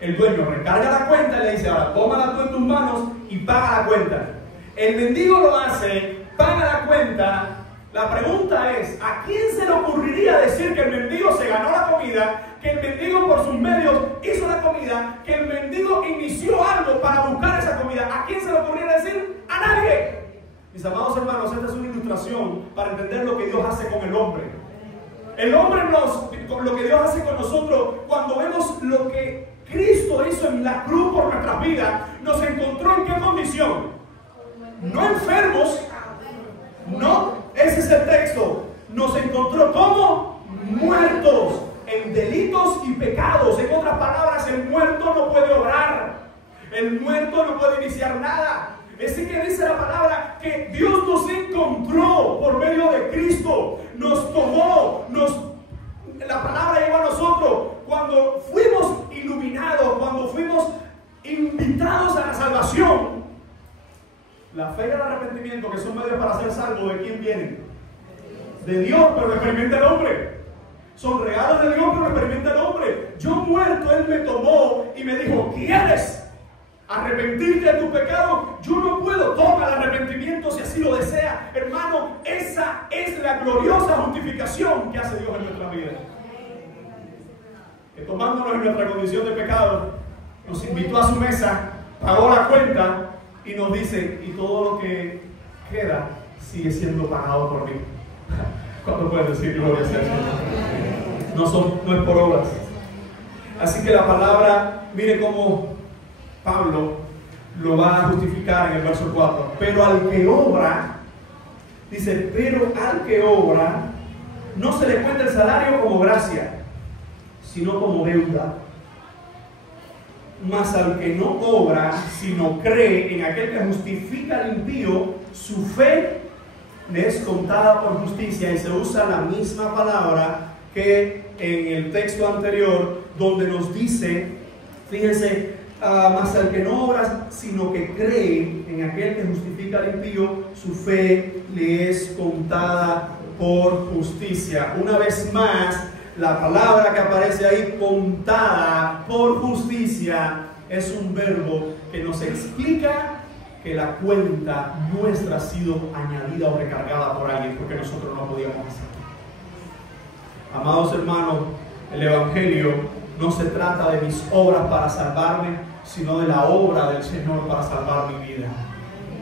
El dueño recarga la cuenta y le dice, ahora tómala tú en tus manos y paga la cuenta. El mendigo lo hace, paga la cuenta. La pregunta es, ¿a quién se le ocurriría decir que el mendigo se ganó la comida, que el mendigo por sus medios hizo la comida, que el mendigo inició algo para buscar esa comida? ¿A quién se le ocurriría decir? ¡A nadie! Mis amados hermanos, esta es una ilustración para entender lo que Dios hace con el hombre. El hombre lo que Dios hace con nosotros, cuando vemos lo que Cristo hizo en la cruz por nuestras vidas, nos encontró en qué condición. No enfermos, no, ese es el texto. Nos encontró como muertos en delitos y pecados. En otras palabras, el muerto no puede obrar, el muerto no puede iniciar nada. Así que dice la palabra que Dios nos encontró por medio de Cristo, nos tomó, la palabra llegó a nosotros cuando fuimos iluminados, cuando fuimos invitados a la salvación. La fe y el arrepentimiento, que son medios para ser salvos, ¿de quién vienen? De Dios, pero lo experimenta el hombre. Son regalos de Dios, pero lo experimenta el hombre. Yo muerto, Él me tomó y me dijo, ¿quieres arrepentirte de tu pecado? Yo no puedo. Toma el arrepentimiento si así lo desea. Hermano, esa es la gloriosa justificación que hace Dios en nuestra vida. Que tomándonos en nuestra condición de pecado, nos invitó a su mesa, pagó la cuenta y nos dice, y todo lo que queda sigue siendo pagado por mí. ¿Cuánto puedes decir gloria sea al Señor? No es por obras. Así que la palabra, mire cómo Pablo lo va a justificar en el verso 4. Pero al que obra, dice, pero al que obra, no se le cuenta el salario como gracia, sino como deuda. Mas al que no obra, sino cree en aquel que justifica al impío, su fe le es contada por justicia. Y se usa la misma palabra que en el texto anterior, donde nos dice, fíjense, mas al que no obra, sino que cree en aquel que justifica al impío, su fe le es contada por justicia. Una vez más, la palabra que aparece ahí, contada por justicia, es un verbo que nos explica que la cuenta nuestra ha sido añadida o recargada por alguien, porque nosotros no podíamos hacerlo. Amados hermanos, el Evangelio no se trata de mis obras para salvarme, sino de la obra del Señor para salvar mi vida.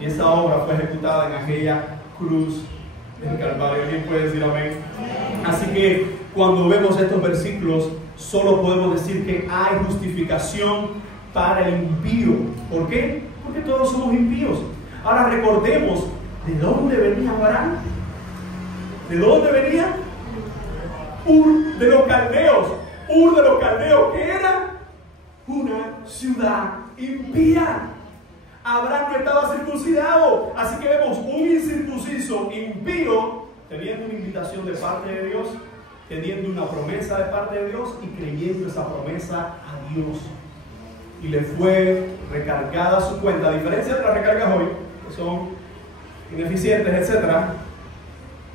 Y esa obra fue ejecutada en aquella cruz del Calvario. ¿Alguien puede decir amén? Así que cuando vemos estos versículos, solo podemos decir que hay justificación para el impío. ¿Por qué? Porque todos somos impíos. Ahora recordemos, ¿de dónde venía Abraham? ¿De dónde venía? Ur de los Caldeos. Ur de los Caldeos, que era una ciudad impía. Abraham no estaba circuncidado, así que vemos un incircunciso impío teniendo una invitación de parte de Dios, teniendo una promesa de parte de Dios y creyendo esa promesa a Dios. Y le fue recargada su cuenta, a diferencia de las recargas hoy, que son ineficientes, etc.,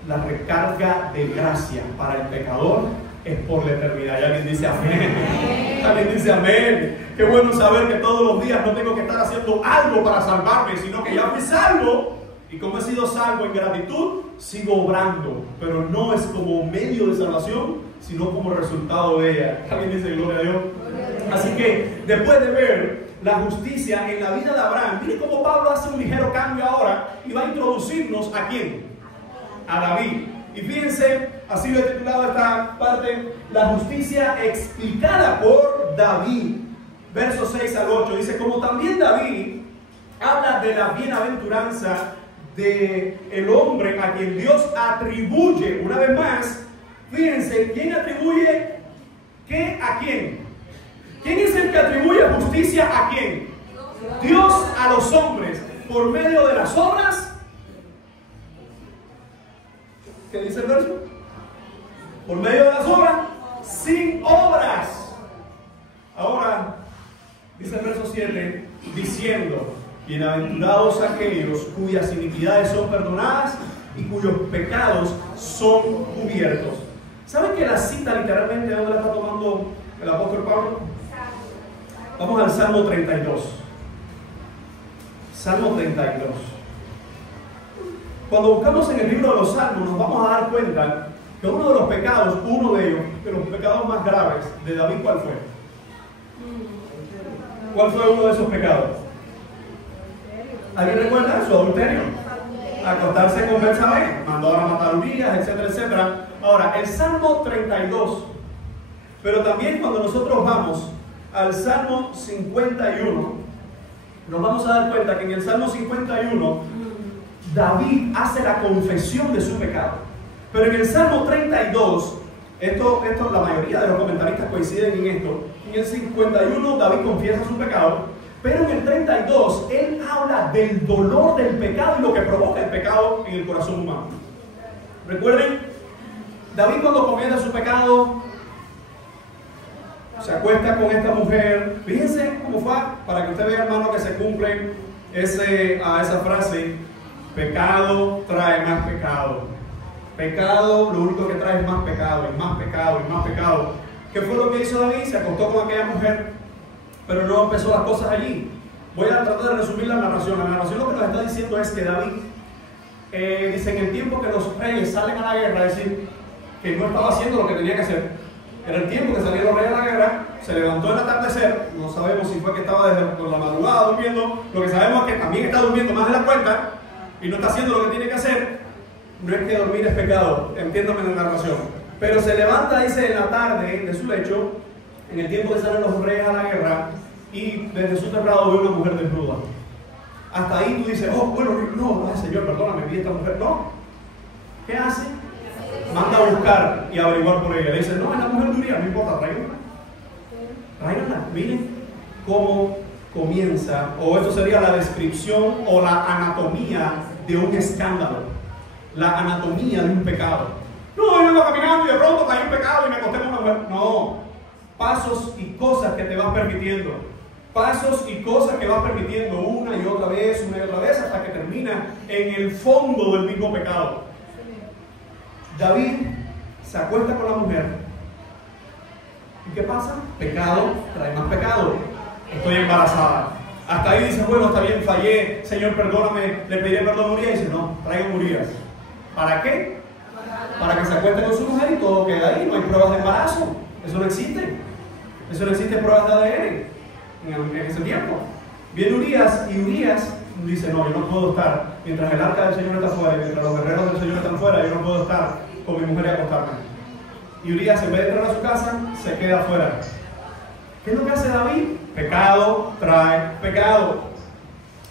la recarga de gracia para el pecador es por la eternidad. Y alguien dice amén. Alguien dice amén. Qué bueno saber que todos los días no tengo que estar haciendo algo para salvarme, sino que ya fui salvo. Y como he sido salvo en gratitud, sigo obrando. Pero no es como medio de salvación, sino como resultado de ella. Alguien dice gloria a Dios. Así que después de ver la justicia en la vida de Abraham, mire cómo Pablo hace un ligero cambio ahora y va a introducirnos ¿a quién? A David. Y fíjense, así lo he titulado esta parte, la justicia explicada por David. Versos 6 al 8 dice: como también David habla de la bienaventuranza del hombre a quien Dios atribuye, una vez más, fíjense, ¿quién atribuye qué a quién? ¿Quién es el que atribuye justicia a quién? Dios a los hombres por medio de las obras. ¿Qué dice el verso? Por medio de las obras, sin obras. Ahora, dice el verso 7, diciendo: bienaventurados aquellos cuyas iniquidades son perdonadas y cuyos pecados son cubiertos. ¿Saben que la cita literalmente de dónde la está tomando el apóstol Pablo? Vamos al Salmo 32. Salmo 32. Cuando buscamos en el libro de los Salmos, nos vamos a dar cuenta que uno de los pecados, uno de ellos, de los pecados más graves de David, ¿cuál fue? ¿Cuál fue uno de esos pecados? ¿Alguien recuerda? Su adulterio. Acostarse con Betsabé, mandó a matar a Urías, etcétera, etcétera. Ahora, el Salmo 32, pero también cuando nosotros vamos al Salmo 51, nos vamos a dar cuenta que en el Salmo 51 David hace la confesión de su pecado. Pero en el Salmo 32, esto la mayoría de los comentaristas coinciden en esto. En el 51 David confiesa su pecado, pero en el 32 él habla del dolor del pecado y lo que provoca el pecado en el corazón humano. Recuerden, David cuando comienza su pecado se acuesta con esta mujer. Fíjense cómo fue, para que usted vea, hermano, que se cumple esa frase: pecado trae más pecado. Pecado lo único que trae es más pecado, y más pecado, y más pecado. ¿Qué fue lo que hizo David? Se acostó con aquella mujer, pero no empezó las cosas allí. Voy a tratar de resumir la narración. La narración lo que nos está diciendo es que David dice: en el tiempo que los reyes salen a la guerra, es decir, que no estaba haciendo lo que tenía que hacer. Era el tiempo que salieron los reyes a la guerra, se levantó en el atardecer, no sabemos si fue que estaba desde por la madrugada durmiendo, lo que sabemos es que también está durmiendo más de la cuenta y no está haciendo lo que tiene que hacer. No es que dormir es pecado, entiéndame en la narración, pero se levanta, dice, en la tarde de su lecho, en el tiempo que salen los reyes a la guerra, y desde su terrado ve una mujer desnuda. Hasta ahí tú dices: oh, bueno, no, Señor, perdóname, vi esta mujer. No, ¿qué hace? Manda a buscar y averiguar por ella. Le dice: no, es la mujer de Urías, no importa, tráiganla. Miren cómo comienza, o esto sería la descripción o la anatomía de un escándalo, la anatomía de un pecado. No, yo iba caminando y de pronto caí un pecado y me acosté con una mujer. No, pasos y cosas que te vas permitiendo, pasos y cosas que vas permitiendo una y otra vez, hasta que termina en el fondo del mismo pecado. David se acuesta con la mujer. ¿Y qué pasa? Pecado trae más pecado. Estoy embarazada. Hasta ahí dice: bueno, está bien, fallé, Señor, perdóname, le pediré perdón a Urías. Y dice: no, traigan Urías. ¿Para qué? Para que se acueste con su mujer y todo queda ahí. No hay pruebas de embarazo. Eso no existe. Eso no existe, pruebas de ADN en ese tiempo. Viene Urías y Urías dice: no, yo no puedo estar mientras el arca del Señor está fuera y mientras los guerreros del Señor están fuera, yo no puedo estar con mi mujer y acostarme. Y Urías, en vez de entrar a su casa, se queda afuera. ¿Qué es lo que hace David? Pecado trae pecado.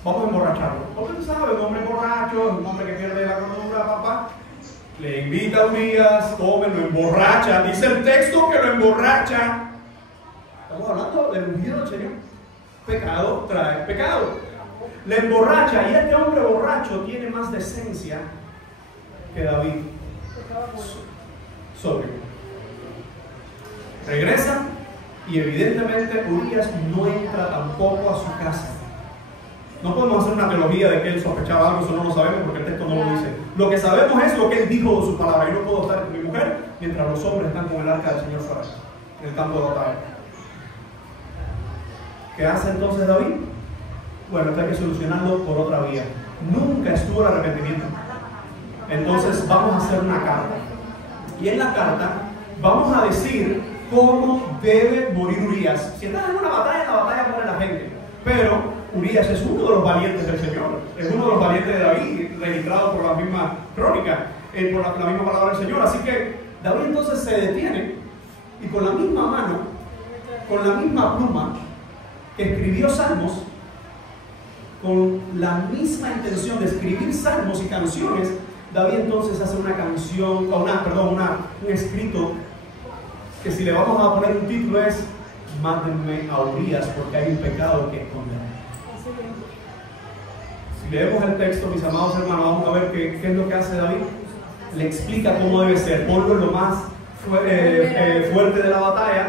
Vamos a emborracharlo. Porque tú sabes, un hombre borracho, un hombre que pierde la cordura, papá. Le invita a Urías, come, lo emborracha. Dice el texto que lo emborracha. Estamos hablando del ungido del Señor. Pecado trae pecado. Le emborracha, y este hombre borracho tiene más decencia que David. Sobrio. Regresa y evidentemente Urías no entra tampoco a su casa. No podemos hacer una teología de que él sospechaba algo, eso no lo sabemos porque el texto no lo dice. Lo que sabemos es lo que él dijo de su palabra. Yo no puedo estar con mi mujer mientras los hombres están con el arca del Señor fuera, en el campo de batalla. ¿Qué hace entonces David? Bueno, esto hay que solucionarlo por otra vía. Nunca estuvo el arrepentimiento. Entonces vamos a hacer una carta. Y en la carta vamos a decir cómo debe morir Urías. Si estás en una batalla, la batalla muere la gente. Pero Urías es uno de los valientes del Señor. Es uno de los valientes de David, registrado por la misma crónica, por la misma palabra del Señor. Así que David entonces se detiene y con la misma mano, con la misma pluma que escribió salmos, con la misma intención de escribir salmos y canciones, David entonces hace una canción, un escrito que si le vamos a poner un título es Mátenme a Urías porque hay un pecado que esconder. Si leemos el texto, mis amados hermanos, vamos a ver qué es lo que hace David. Le explica cómo debe ser, ponlo en lo más fuerte de la batalla.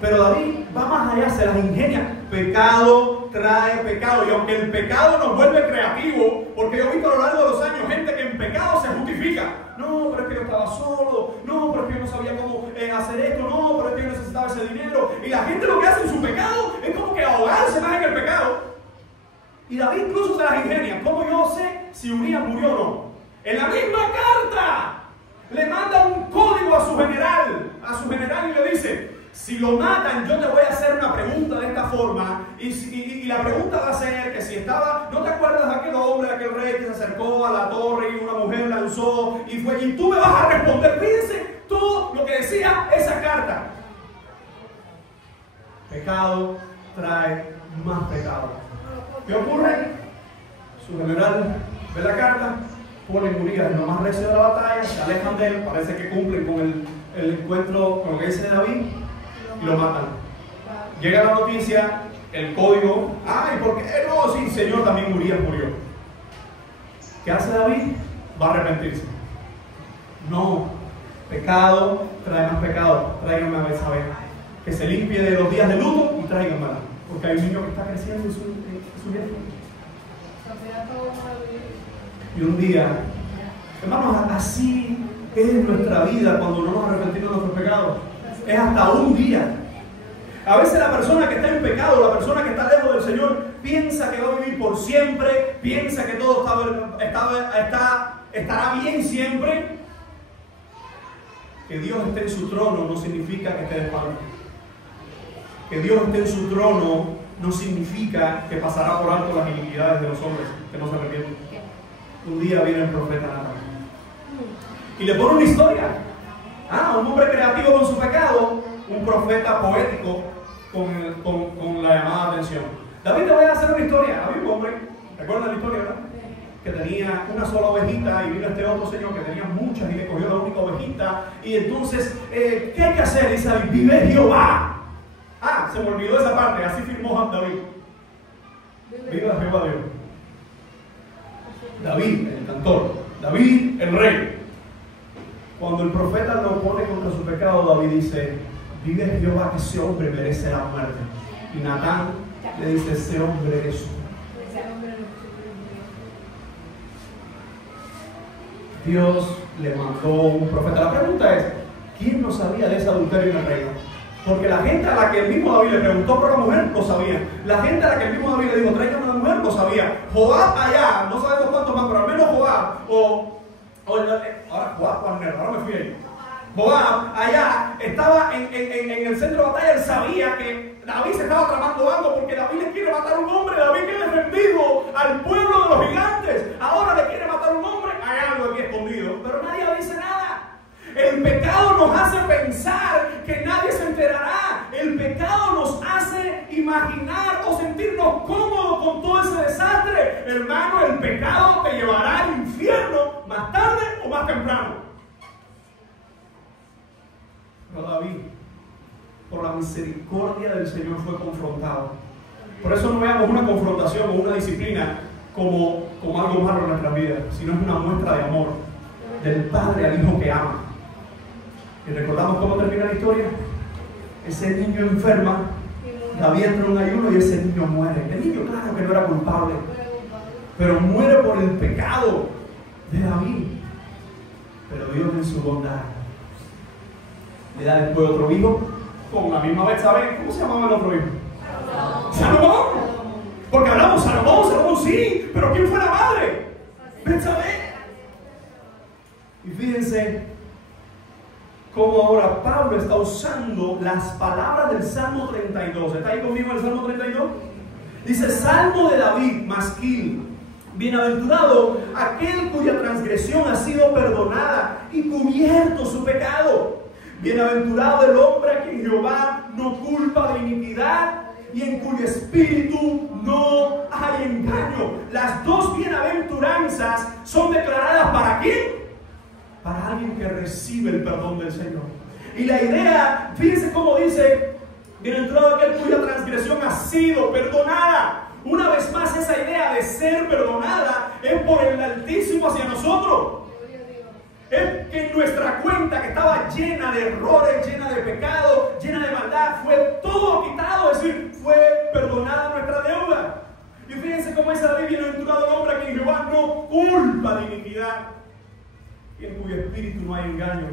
Pero David va más allá, se las ingenia. Pecado trae pecado. Y aunque el pecado nos vuelve creativo, porque yo he visto a lo largo de los años gente que en pecado se justifica. No, pero es que yo estaba solo. No, pero es que yo no sabía cómo hacer esto. No, pero es que yo necesitaba ese dinero. Y la gente lo que hace en su pecado es como que ahogarse más en el pecado. Y David incluso se las ingenia. ¿Cómo yo sé si Urías murió o no? En la misma carta le manda un código a su general y le dice: si lo matan, yo te voy a hacer una pregunta de esta forma. Y la pregunta va a ser que si estaba, ¿no te acuerdas de aquel hombre, de aquel rey que se acercó a la torre y una mujer lanzó y tú me vas a responder? Fíjense todo lo que decía esa carta. Pecado trae más pecado. ¿Qué ocurre? Su general ve la carta, ponen Urías en lo más recio de la batalla, se alejan de él, parece que cumplen con el encuentro con lo que dice David, y lo matan. Llega la noticia, el código. Ay, ¿por qué no? Sí, Señor, también Urías murió. ¿Qué hace David? Va a arrepentirse. No, pecado trae más pecado. Tráiganme a Betsabé, que se limpie de los días de luto y tráiganmela, porque hay un niño que está creciendo en su nieto. Y un día, hermanos, así es nuestra vida cuando no nos arrepentimos de nuestros pecados. Es hasta un día. A veces la persona que está en pecado, la persona que está lejos del Señor, piensa que va a vivir por siempre, piensa que todo estará bien siempre. Que Dios esté en su trono no significa que esté de espalda. Que Dios esté en su trono no significa que pasará por alto las iniquidades de los hombres que no se arrepienten. Un día viene el profeta Natán y le pone una historia. Un hombre creativo con su pecado, un profeta poético con la llamada atención. David, te voy a hacer una historia. Había un hombre, ¿recuerdan la historia, verdad? Que tenía una sola ovejita y vino este otro señor que tenía muchas y le cogió la única ovejita. Y entonces, ¿qué hay que hacer? Dice David: vive Jehová. Se me olvidó esa parte, así firmó David. Viva Jehová Dios. David, el cantor. David, el rey. Cuando el profeta lo pone contra su pecado, David dice: vive Jehová, que ese hombre merece la muerte. Y Natán le dice: ese hombre eres tú. Dios le mandó un profeta. La pregunta es: ¿quién no sabía de ese adulterio en el reino? Porque la gente a la que el mismo David le preguntó por la mujer, lo sabía. La gente a la que el mismo David le dijo: tráigame una mujer, lo sabía. Joab allá, no sabemos cuántos más, pero al menos Joab, ahora me fui ahí. Joab allá estaba en el centro de batalla. Él sabía que David se estaba tramando algo, porque David le quiere matar a un hombre. David que le defendido al pueblo de los gigantes, ahora le quiere matar a un hombre. Hay algo aquí escondido, pero nadie dice nada. El pecado nos hace pensar que nadie se enterará. El pecado nos hace imaginar o sentirnos cómodos con todo ese desastre. Hermano, el pecado te llevará al infierno más tarde o más temprano. Pero David, por la misericordia del Señor, fue confrontado. Por eso no veamos una confrontación o una disciplina como algo malo en nuestras vidas, sino es una muestra de amor del Padre al Hijo que ama. Y recordamos cómo termina la historia. Ese niño enferma, David entra en un ayuno y ese niño muere. El niño, claro que no era culpable, pero muere por el pecado de David. Pero Dios en su bondad le da después otro hijo con la misma Betsabé. ¿Cómo se llamaba el otro hijo? Salomón. Porque hablamos Salomón sí, pero ¿quién fue la madre? Betsabé. Y fíjense cómo ahora Pablo está usando las palabras del Salmo 32. ¿Está ahí conmigo el Salmo 32? Dice: Salmo de David, masquil. Bienaventurado aquel cuya transgresión ha sido perdonada y cubierto su pecado. Bienaventurado el hombre a quien Jehová no culpa de iniquidad y en cuyo espíritu no hay engaño. Las dos bienaventuranzas son declaradas ¿para quién? Para alguien que recibe el perdón del Señor. Y la idea, fíjense cómo dice: bienaventurado aquel cuya transgresión ha sido perdonada. Una vez más, esa idea de ser perdonada es por el Altísimo hacia nosotros. Es que en nuestra cuenta, que estaba llena de errores, llena de pecado, llena de maldad, fue todo quitado, es decir, fue perdonada nuestra deuda. Y fíjense cómo dice David: bienaventurado el hombre a quien Jehová no culpa de iniquidad y en cuyo espíritu no hay engaño.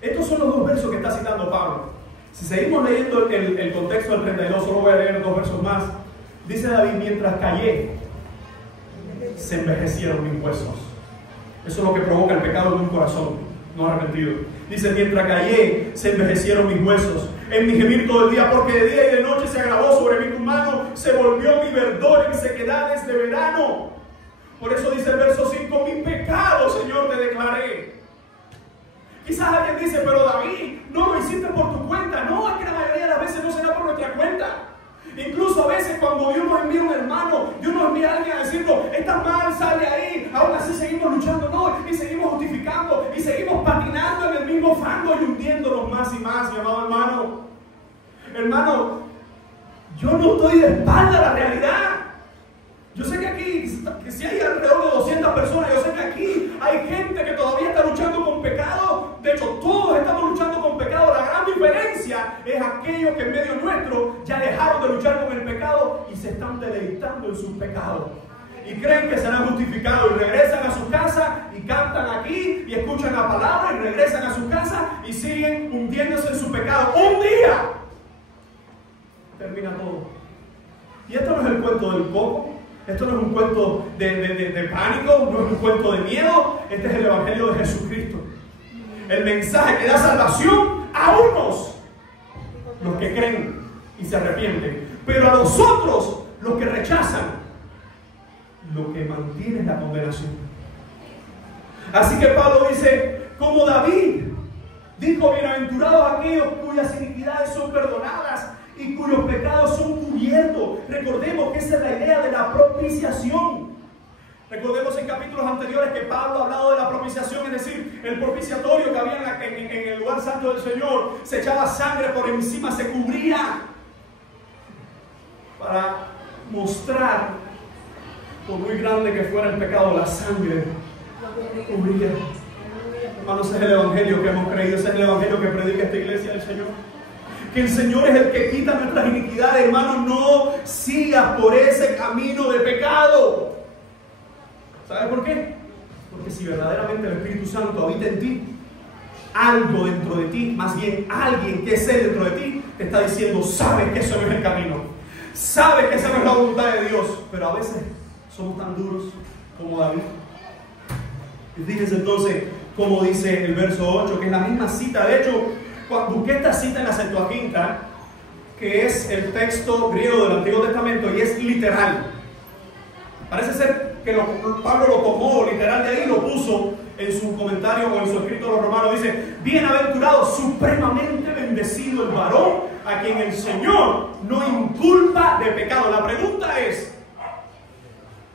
Estos son los dos versos que está citando Pablo. Si seguimos leyendo el contexto del 32, solo voy a leer 2 versos más. Dice David: mientras callé, se envejecieron mis huesos. Eso es lo que provoca el pecado en un corazón no arrepentido. Dice: mientras callé, se envejecieron mis huesos. En mi gemir todo el día, porque de día y de noche se agravó sobre mí tu mano, se volvió mi verdor en sequedades de verano. Por eso dice el verso 5: mi pecado, Señor, te declaré. Quizás alguien dice: pero David, no lo hiciste por tu cuenta. No, es que la mayoría de las veces no será por nuestra cuenta. Incluso a veces cuando Dios nos envía un hermano, Dios nos envía a alguien a decirnos: estás mal, sal de ahí. Aún así seguimos luchando, no, y seguimos justificando, y seguimos patinando en el mismo fango y hundiéndonos más y más, mi amado hermano. Hermano, yo no estoy de espalda a la realidad. Yo sé que aquí, que si hay alrededor de 200 personas, yo sé que aquí hay gente que todavía está luchando con pecado. De hecho, todos estamos luchando con pecado. La gran diferencia es aquellos que en medio nuestro ya dejaron de luchar con el pecado y se están deleitando en sus pecados. Y creen que serán justificados y regresan a su casa y cantan aquí y escuchan la palabra y regresan a su casa y siguen hundiéndose en su pecado. Un día termina todo. Y esto no es el cuento del coco. Esto no es un cuento de pánico, no es un cuento de miedo. Este es el Evangelio de Jesucristo. El mensaje que da salvación a unos, los que creen y se arrepienten. Pero a los otros, los que rechazan, lo que mantiene es la condenación. Así que Pablo dice: como David dijo: bienaventurados aquellos cuyas iniquidades son perdonadas y cuyos pecados son cubiertos. Recordemos que esa es la idea de la propiciación. Recordemos en capítulos anteriores que Pablo ha hablado de la propiciación, es decir, el propiciatorio que había en el lugar santo del Señor. Se echaba sangre por encima, se cubría para mostrar, por muy grande que fuera el pecado, la sangre cubría. Hermanos, ese es el Evangelio que hemos creído, ese es el Evangelio que predica esta iglesia del Señor. Que el Señor es el que quita nuestras iniquidades. Hermano, no sigas por ese camino de pecado. ¿Sabes por qué? Porque si verdaderamente el Espíritu Santo habita en ti, algo dentro de ti, más bien alguien que es dentro de ti, te está diciendo: sabes que eso no es el camino, sabes que esa no es la voluntad de Dios. Pero a veces somos tan duros como David. Y fíjense entonces como dice el verso 8, que es la misma cita. De hecho, busqué esta cita en la Septuaginta, que es el texto griego del Antiguo Testamento, y es literal. Parece ser que Pablo lo tomó literal de ahí y lo puso en su comentario o en su escrito a los romanos. Dice: bienaventurado, supremamente bendecido el varón a quien el Señor no inculpa de pecado. La pregunta es: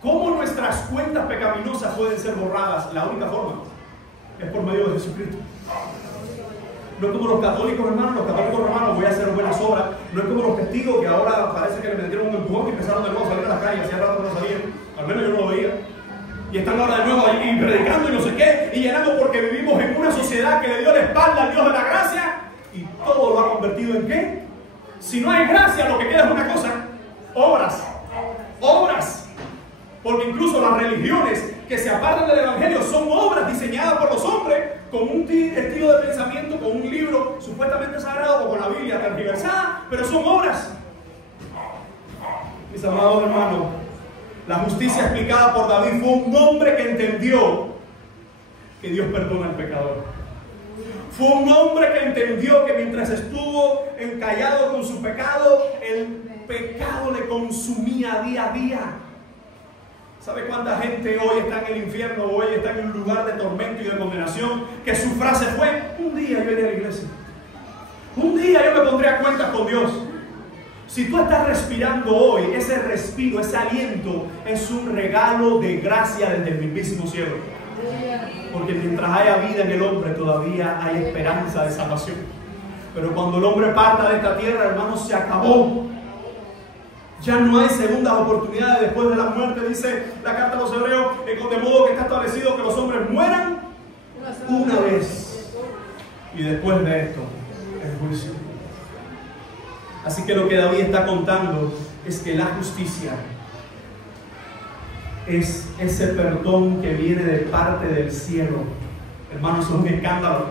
¿cómo nuestras cuentas pecaminosas pueden ser borradas? La única forma es por medio de Jesucristo. No es como los católicos, hermanos. Los católicos romanos: voy a hacer buenas obras. No es como los testigos que ahora parece que le metieron un empujón y empezaron de nuevo a salir a la calle. Hacía rato que no salían. Al menos yo no lo veía. Y están ahora de nuevo ahí predicando y no sé qué, y llenando, porque vivimos en una sociedad que le dio la espalda al Dios de la gracia, y todo lo ha convertido en ¿qué? Si no hay gracia, lo que queda es una cosa: obras. Obras. Porque incluso las religiones que se apartan del Evangelio son obras diseñadas por los hombres con un estilo de pensamiento, con un libro supuestamente sagrado o con la Biblia tergiversada, pero son obras. Mis amados hermanos, la justicia explicada por David fue un hombre que entendió que Dios perdona al pecador. Fue un hombre que entendió que mientras estuvo encallado con su pecado, el pecado le consumía día a día. ¿Sabe cuánta gente hoy está en el infierno, hoy está en un lugar de tormento y de condenación, que su frase fue: un día yo iré a la iglesia, un día yo me pondré a cuentas con Dios? Si tú estás respirando hoy, ese respiro, ese aliento, es un regalo de gracia desde el mismísimo cielo. Porque mientras haya vida en el hombre, todavía hay esperanza de salvación. Pero cuando el hombre parta de esta tierra, hermanos, se acabó. Ya no hay segundas oportunidades después de la muerte, dice la carta a los Hebreos, de modo que está establecido que los hombres mueran una vez. Y después de esto, el juicio. Así que lo que David está contando es que la justicia es ese perdón que viene de parte del cielo. Hermanos, es un escándalo.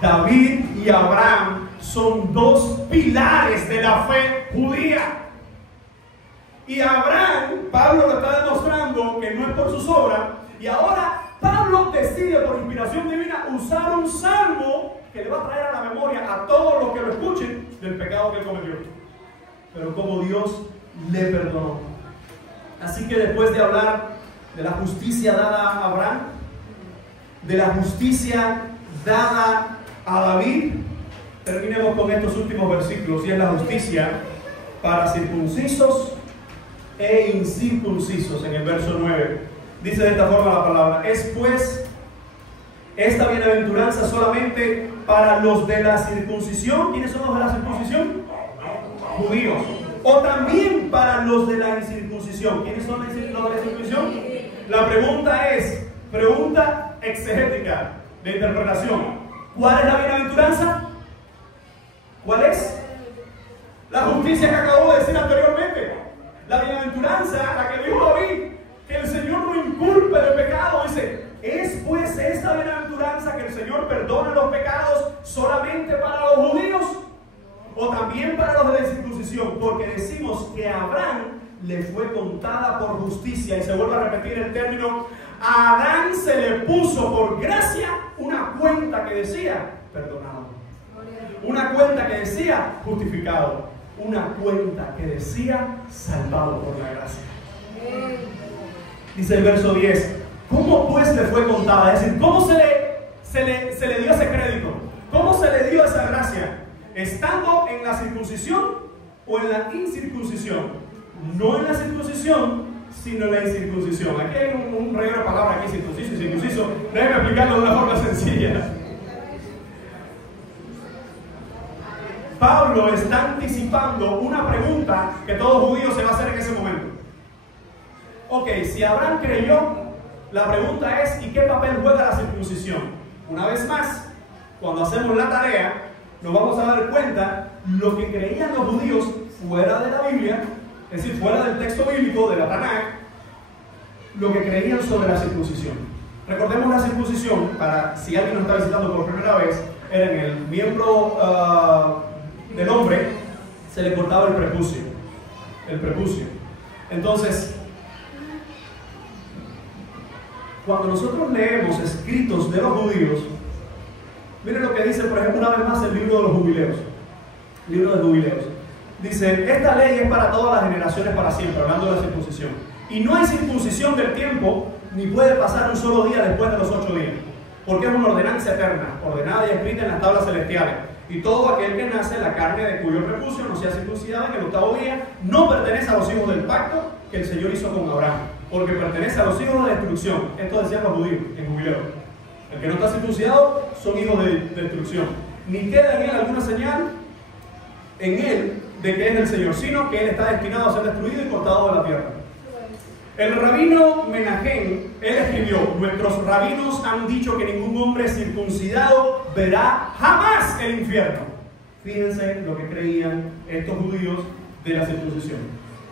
David y Abraham son dos pilares de la fe judía. Y Abraham, Pablo lo está demostrando que no es por sus obras. Y ahora Pablo decide por inspiración divina usar un salmo que le va a traer a la memoria a todos los que lo escuchen del pecado que él cometió. Pero como Dios le perdonó. Así que después de hablar de la justicia dada a Abraham, de la justicia dada a David, terminemos con estos últimos versículos, y es la justicia para circuncisos e incircuncisos. En el verso 9 dice de esta forma la palabra: es pues esta bienaventuranza solamente para los de la circuncisión. ¿Quiénes son los de la circuncisión? Judíos. O también para los de la incircuncisión. ¿Quiénes son los de la circuncisión? La pregunta es, pregunta exegética de interpretación: ¿cuál es la bienaventuranza? ¿Cuál es? La justicia que acabo de decir anteriormente. La bienaventuranza, la que dijo David, que el Señor no inculpe de pecado. Dice: ¿es pues esta bienaventuranza que el Señor perdona los pecados solamente para los judíos o también para los de la circuncisión? Porque decimos que a Abraham le fue contada por justicia, y se vuelve a repetir el término: a Abraham se le puso por gracia una cuenta que decía perdonado, una cuenta que decía justificado, una cuenta que decía salvado por la gracia. Dice el verso 10: ¿cómo pues le fue contada? Es decir, ¿cómo se le dio ese crédito? ¿Cómo se le dio esa gracia? ¿Estando en la circuncisión o en la incircuncisión? No en la circuncisión, sino en la incircuncisión. Aquí hay un reguero de palabras aquí: circunciso y circunciso. Déjenme explicarlo de una forma sencilla. Pablo está anticipando una pregunta que todo judío se va a hacer en ese momento. Ok, si Abraham creyó, la pregunta es: ¿y qué papel juega la circuncisión? Una vez más, cuando hacemos la tarea, nos vamos a dar cuenta lo que creían los judíos fuera de la Biblia, es decir, fuera del texto bíblico, de la Tanakh, lo que creían sobre la circuncisión. Recordemos la circuncisión, para si alguien nos está visitando por primera vez, era en el miembro del hombre, se le cortaba el prepucio. El prepucio. Entonces, cuando nosotros leemos escritos de los judíos, miren lo que dice, por ejemplo, una vez más el libro de los jubileos. Libro de jubileos. Dice: esta ley es para todas las generaciones para siempre, hablando de la circuncisión. Y no hay circuncisión del tiempo, ni puede pasar un solo día después de los 8 días. Porque es una ordenanza eterna, ordenada y escrita en las tablas celestiales. Y todo aquel que nace en la carne de cuyo prepucio no sea circuncidado en el 8º día, no pertenece a los hijos del pacto que el Señor hizo con Abraham, porque pertenece a los hijos de la destrucción. Esto decían los judíos en jubileo. El que no está circuncidado son hijos de destrucción. Ni queda en él alguna señal en él de que es del Señor, sino que él está destinado a ser destruido y cortado de la tierra. El rabino Menachem, él escribió: nuestros rabinos han dicho que ningún hombre circuncidado verá jamás el infierno. Fíjense lo que creían estos judíos de la circuncisión: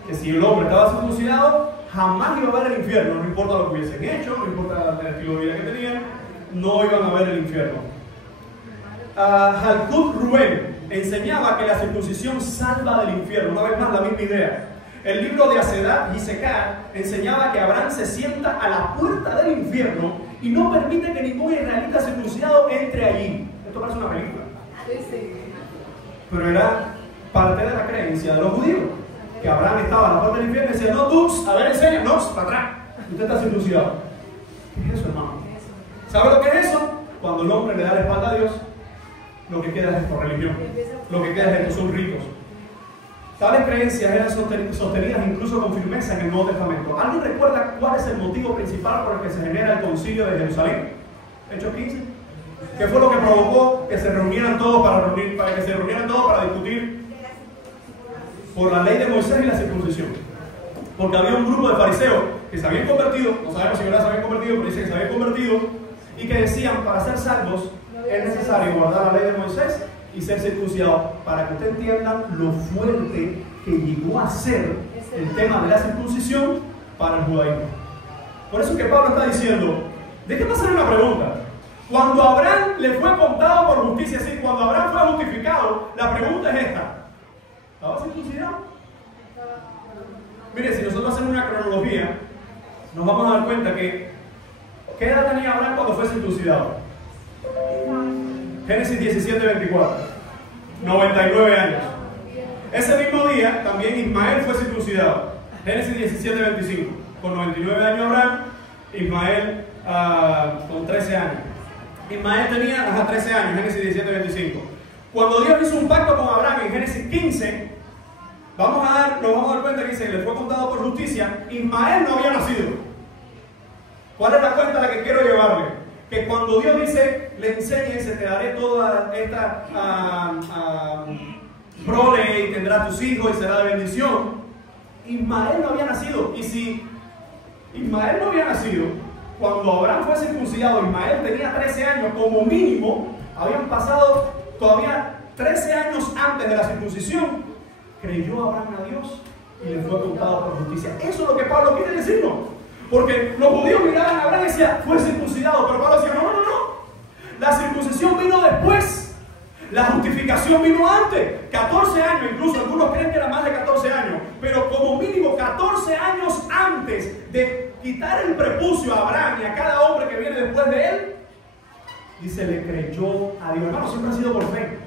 que si el hombre estaba circuncidado, jamás iba a ver el infierno, no importa lo que hubiesen hecho, no importa el estilo de vida que tenían, no iban a ver el infierno. Halkut Rubén enseñaba que la circuncisión salva del infierno, una vez más la misma idea. El libro de Asedat y Secar enseñaba que Abraham se sienta a la puerta del infierno y no permite que ningún israelita circuncidado entre allí. Esto parece una película. Pero era parte de la creencia de los judíos, que Abraham estaba a la puerta del infierno y decía, no tú, a ver, enseña, no, para atrás, usted está circuncidado. ¿Qué es eso, hermano? ¿Sabe lo que es eso? Cuando el hombre le da la espalda a Dios, lo que queda es por religión, lo que queda es esto, son ritos. Tales creencias eran sostenidas incluso con firmeza en el Nuevo Testamento. ¿Alguien recuerda cuál es el motivo principal por el que se genera el concilio de Jerusalén? Hechos 15. ¿Qué fue lo que provocó que se reunieran todos para discutir por la ley de Moisés y la circuncisión? Porque había un grupo de fariseos que se habían convertido, no sabemos si se habían convertido, pero dicen que se habían convertido, y que decían, para ser salvos es necesario guardar la ley de Moisés y ser circuncidado, para que ustedes entiendan lo fuerte que llegó a ser el tema de la circuncisión para el judaísmo. Por eso que Pablo está diciendo, déjame hacer una pregunta. Cuando Abraham le fue contado por justicia, sí, cuando Abraham fue justificado, la pregunta es esta: ¿estaba circuncidado? Mire, si nosotros hacemos una cronología, nos vamos a dar cuenta que ¿qué edad tenía Abraham cuando fue circuncidado? Génesis 17:24, 99 años. Ese mismo día también Ismael fue circuncidado. Génesis 17:25, con 99 años Abraham, Ismael con 13 años. Ismael tenía 13 años, Génesis 17:25. Cuando Dios hizo un pacto con Abraham en Génesis 15, nos vamos a dar cuenta que dice que le fue contado por justicia, Ismael no había nacido. ¿Cuál es la cuenta a la que quiero llevarle? Que cuando Dios dice, le enseñes, te daré toda esta prole y tendrás tus hijos y será de bendición, Ismael no había nacido. Y si Ismael no había nacido, cuando Abraham fue circuncidado, Ismael tenía 13 años, como mínimo, habían pasado todavía 13 años antes de la circuncisión. Creyó Abraham a Dios y le fue contado por justicia. Eso es lo que Pablo quiere decirnos. Porque los judíos miraban a Abraham y decían, fue circuncidado, pero Pablo decía, no. La circuncisión vino después. La justificación vino antes. 14 años, incluso algunos creen que era más de 14 años, pero como mínimo 14 años antes de quitar el prepucio a Abraham y a cada hombre que viene después de él, dice, le creyó a Dios. Hermano, siempre ha sido por fe.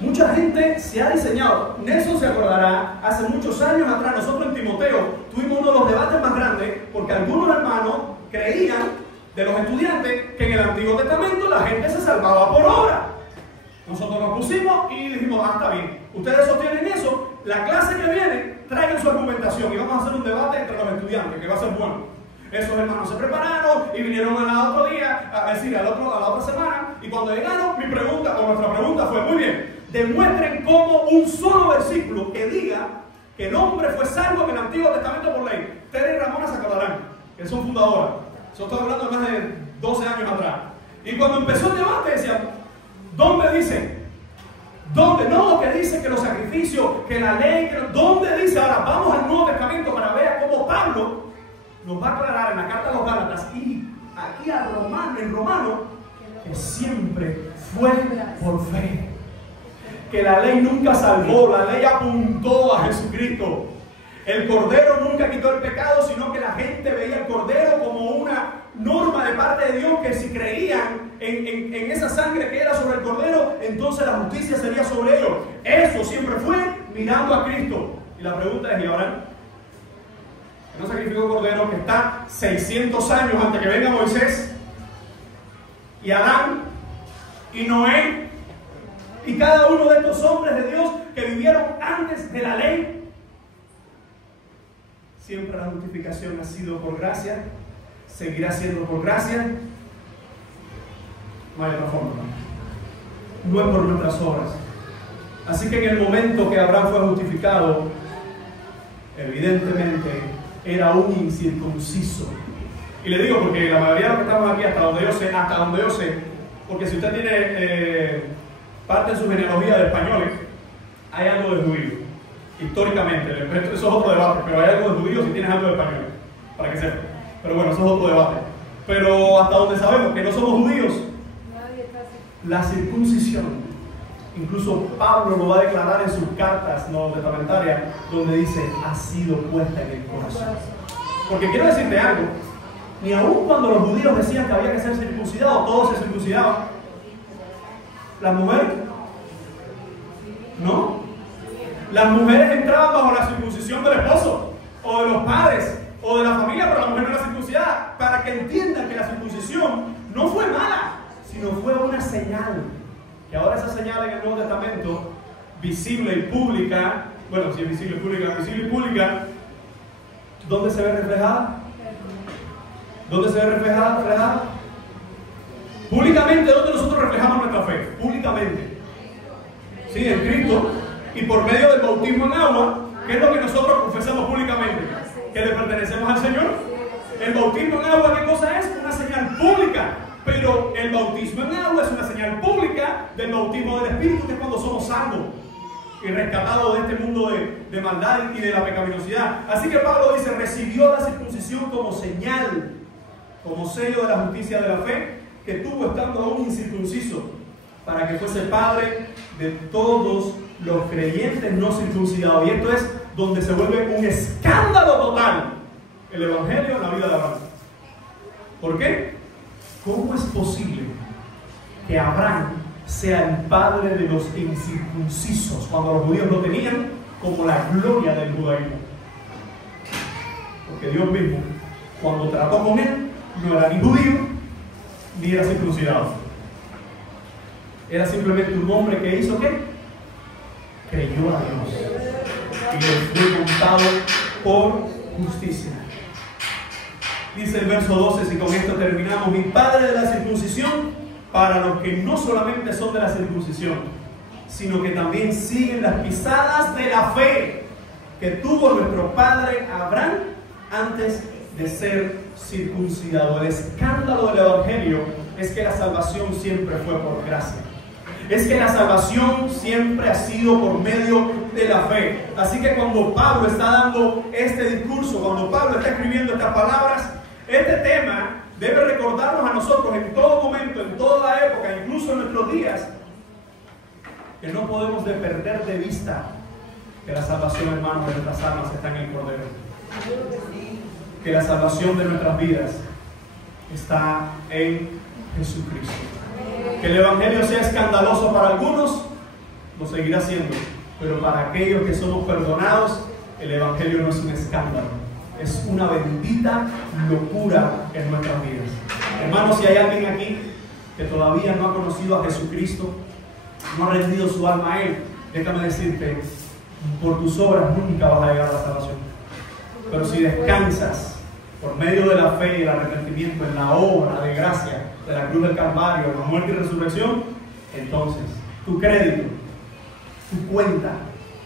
Mucha gente se ha diseñado. Nelson se acordará, hace muchos años atrás, nosotros en Timoteo tuvimos uno de los debates más grandes, porque algunos hermanos creían, de los estudiantes, que en el Antiguo Testamento la gente se salvaba por obra. Nosotros nos pusimos y dijimos, está bien, ustedes sostienen eso, la clase que viene, traigan su argumentación y vamos a hacer un debate entre los estudiantes, que va a ser bueno. Esos hermanos se prepararon y vinieron al otro día, a decir, a la otra semana, y cuando llegaron, nuestra pregunta fue, muy bien, demuestren cómo un solo versículo que diga que el hombre fue salvo en el Antiguo Testamento por ley. Tere y Ramona se acordarán, que son fundadoras. Eso estoy hablando de más de 12 años atrás. Y cuando empezó el debate decían, ¿dónde dice? ¿Dónde? No, que dice que los sacrificios, que la ley, ¿dónde dice? Ahora vamos al Nuevo Testamento para ver cómo Pablo nos va a aclarar en la carta a los Gálatas y aquí en Romano, que siempre fue por fe. Que la ley nunca salvó, la ley apuntó a Jesucristo. El Cordero nunca quitó el pecado, sino que la gente veía el Cordero como una norma de parte de Dios, que si creían en esa sangre que era sobre el Cordero, entonces la justicia sería sobre ellos. Eso siempre fue mirando a Cristo. Y la pregunta es, ¿y ahora? ¿No sacrificó Cordero que está 600 años antes que venga Moisés y Adán y Noé y cada uno de estos hombres de Dios que vivieron antes de la ley? Siempre la justificación ha sido por gracia, seguirá siendo por gracia. No hay otra forma, no es por nuestras obras. Así que en el momento que Abraham fue justificado, evidentemente era un incircunciso. Y le digo porque la mayoría de los que estamos aquí, hasta donde yo sé, porque si usted tiene parte de su genealogía de españoles, hay algo de judío. históricamente, eso es otro debate, pero hay algo de judíos y tienes algo de español, para que sepas. Pero bueno, eso es otro debate. Pero hasta donde sabemos que no somos judíos, la circuncisión, incluso Pablo lo va a declarar en sus cartas no testamentarias, donde dice, ha sido puesta en el corazón. Porque quiero decirte algo, ni aun cuando los judíos decían que había que ser circuncidados, todos se circuncidaban. Las mujeres, ¿no? Las mujeres entraban bajo la circuncisión del esposo, o de los padres, o de la familia, pero la mujer no era circuncidada, para que entiendan que la circuncisión no fue mala, sino fue una señal. Y ahora esa señal en el Nuevo Testamento, visible y pública, bueno, si es visible y pública, ¿dónde se ve reflejada? ¿Dónde se ve reflejada? Públicamente, ¿dónde nosotros reflejamos nuestra fe? Públicamente. Sí, en Cristo, y por medio del bautismo en agua, que es lo que nosotros confesamos públicamente, que le pertenecemos al Señor. El bautismo en agua, ¿qué cosa es? Una señal pública. Pero el bautismo en agua es una señal pública del bautismo del Espíritu, que es cuando somos salvos y rescatados de este mundo de maldad y de la pecaminosidad. Así que Pablo dice, recibió la circuncisión como señal, como sello de la justicia de la fe, que tuvo estando aún incircunciso, para que fuese padre de todos los creyentes no circuncidados. Y esto es donde se vuelve un escándalo total el Evangelio en la vida de Abraham. ¿Por qué? ¿Cómo es posible que Abraham sea el padre de los incircuncisos cuando los judíos lo tenían como la gloria del judaísmo? Porque Dios mismo, cuando trató con él, no era ni judío ni era circuncidado. Era simplemente un hombre que hizo ¿qué? Creyó a Dios y le fue contado por justicia. Dice el verso 12, y con esto terminamos, mi padre de la circuncisión para los que no solamente son de la circuncisión, sino que también siguen las pisadas de la fe que tuvo nuestro padre Abraham antes de ser circuncidado. El escándalo del Evangelio es que la salvación siempre fue por gracia. Es que la salvación siempre ha sido por medio de la fe. Así que cuando Pablo está dando este discurso, cuando Pablo está escribiendo estas palabras, este tema debe recordarnos a nosotros en todo momento, en toda época, incluso en nuestros días, que no podemos perder de vista que la salvación, hermanos, de nuestras almas está en el Cordero. Que la salvación de nuestras vidas está en Jesucristo. Que el Evangelio sea escandaloso para algunos, lo seguirá siendo, pero para aquellos que somos perdonados, el Evangelio no es un escándalo, es una bendita locura en nuestras vidas. Hermanos, si hay alguien aquí que todavía no ha conocido a Jesucristo, no ha rendido su alma a Él, déjame decirte, por tus obras nunca vas a llegar a la salvación. Pero si descansas por medio de la fe y el arrepentimiento en la obra de gracia de la cruz del Calvario, la muerte y resurrección, entonces tu crédito, tu cuenta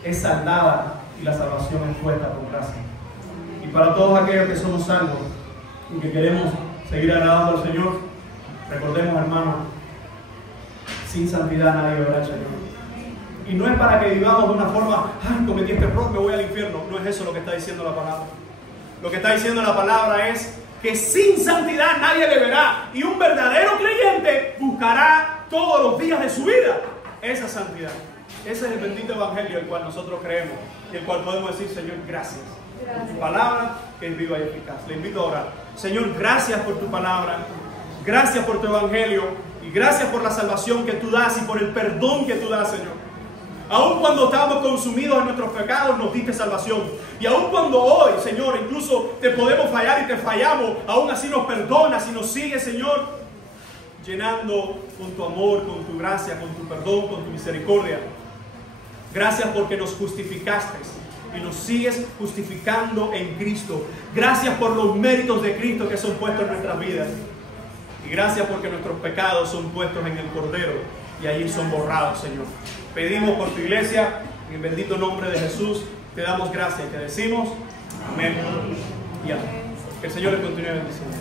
es saldada y la salvación es puesta por gracia. Y para todos aquellos que somos salvos y que queremos seguir agradando al Señor, recordemos, hermanos, sin santidad nadie verá al Señor. Y no es para que vivamos de una forma, ay, cometí este error, me voy al infierno. No es eso lo que está diciendo la palabra. Lo que está diciendo la palabra es que sin santidad nadie le verá. Y un verdadero creyente buscará todos los días de su vida esa santidad. Ese es el bendito evangelio el cual nosotros creemos y el cual podemos decir, Señor, gracias por tu palabra que es viva y eficaz. Le invito a orar. Señor, gracias por tu palabra, gracias por tu evangelio y gracias por la salvación que tú das y por el perdón que tú das, Señor. Aun cuando estábamos consumidos en nuestros pecados, nos diste salvación. Y aun cuando hoy, Señor, incluso te podemos fallar y te fallamos, aún así nos perdonas y nos sigues, Señor, llenando con tu amor, con tu gracia, con tu perdón, con tu misericordia. Gracias porque nos justificaste y nos sigues justificando en Cristo. Gracias por los méritos de Cristo que son puestos en nuestras vidas. Y gracias porque nuestros pecados son puestos en el Cordero y allí son borrados, Señor. Pedimos por tu iglesia, en el bendito nombre de Jesús, te damos gracias y te decimos amén y amén. Que el Señor les continúe bendiciendo.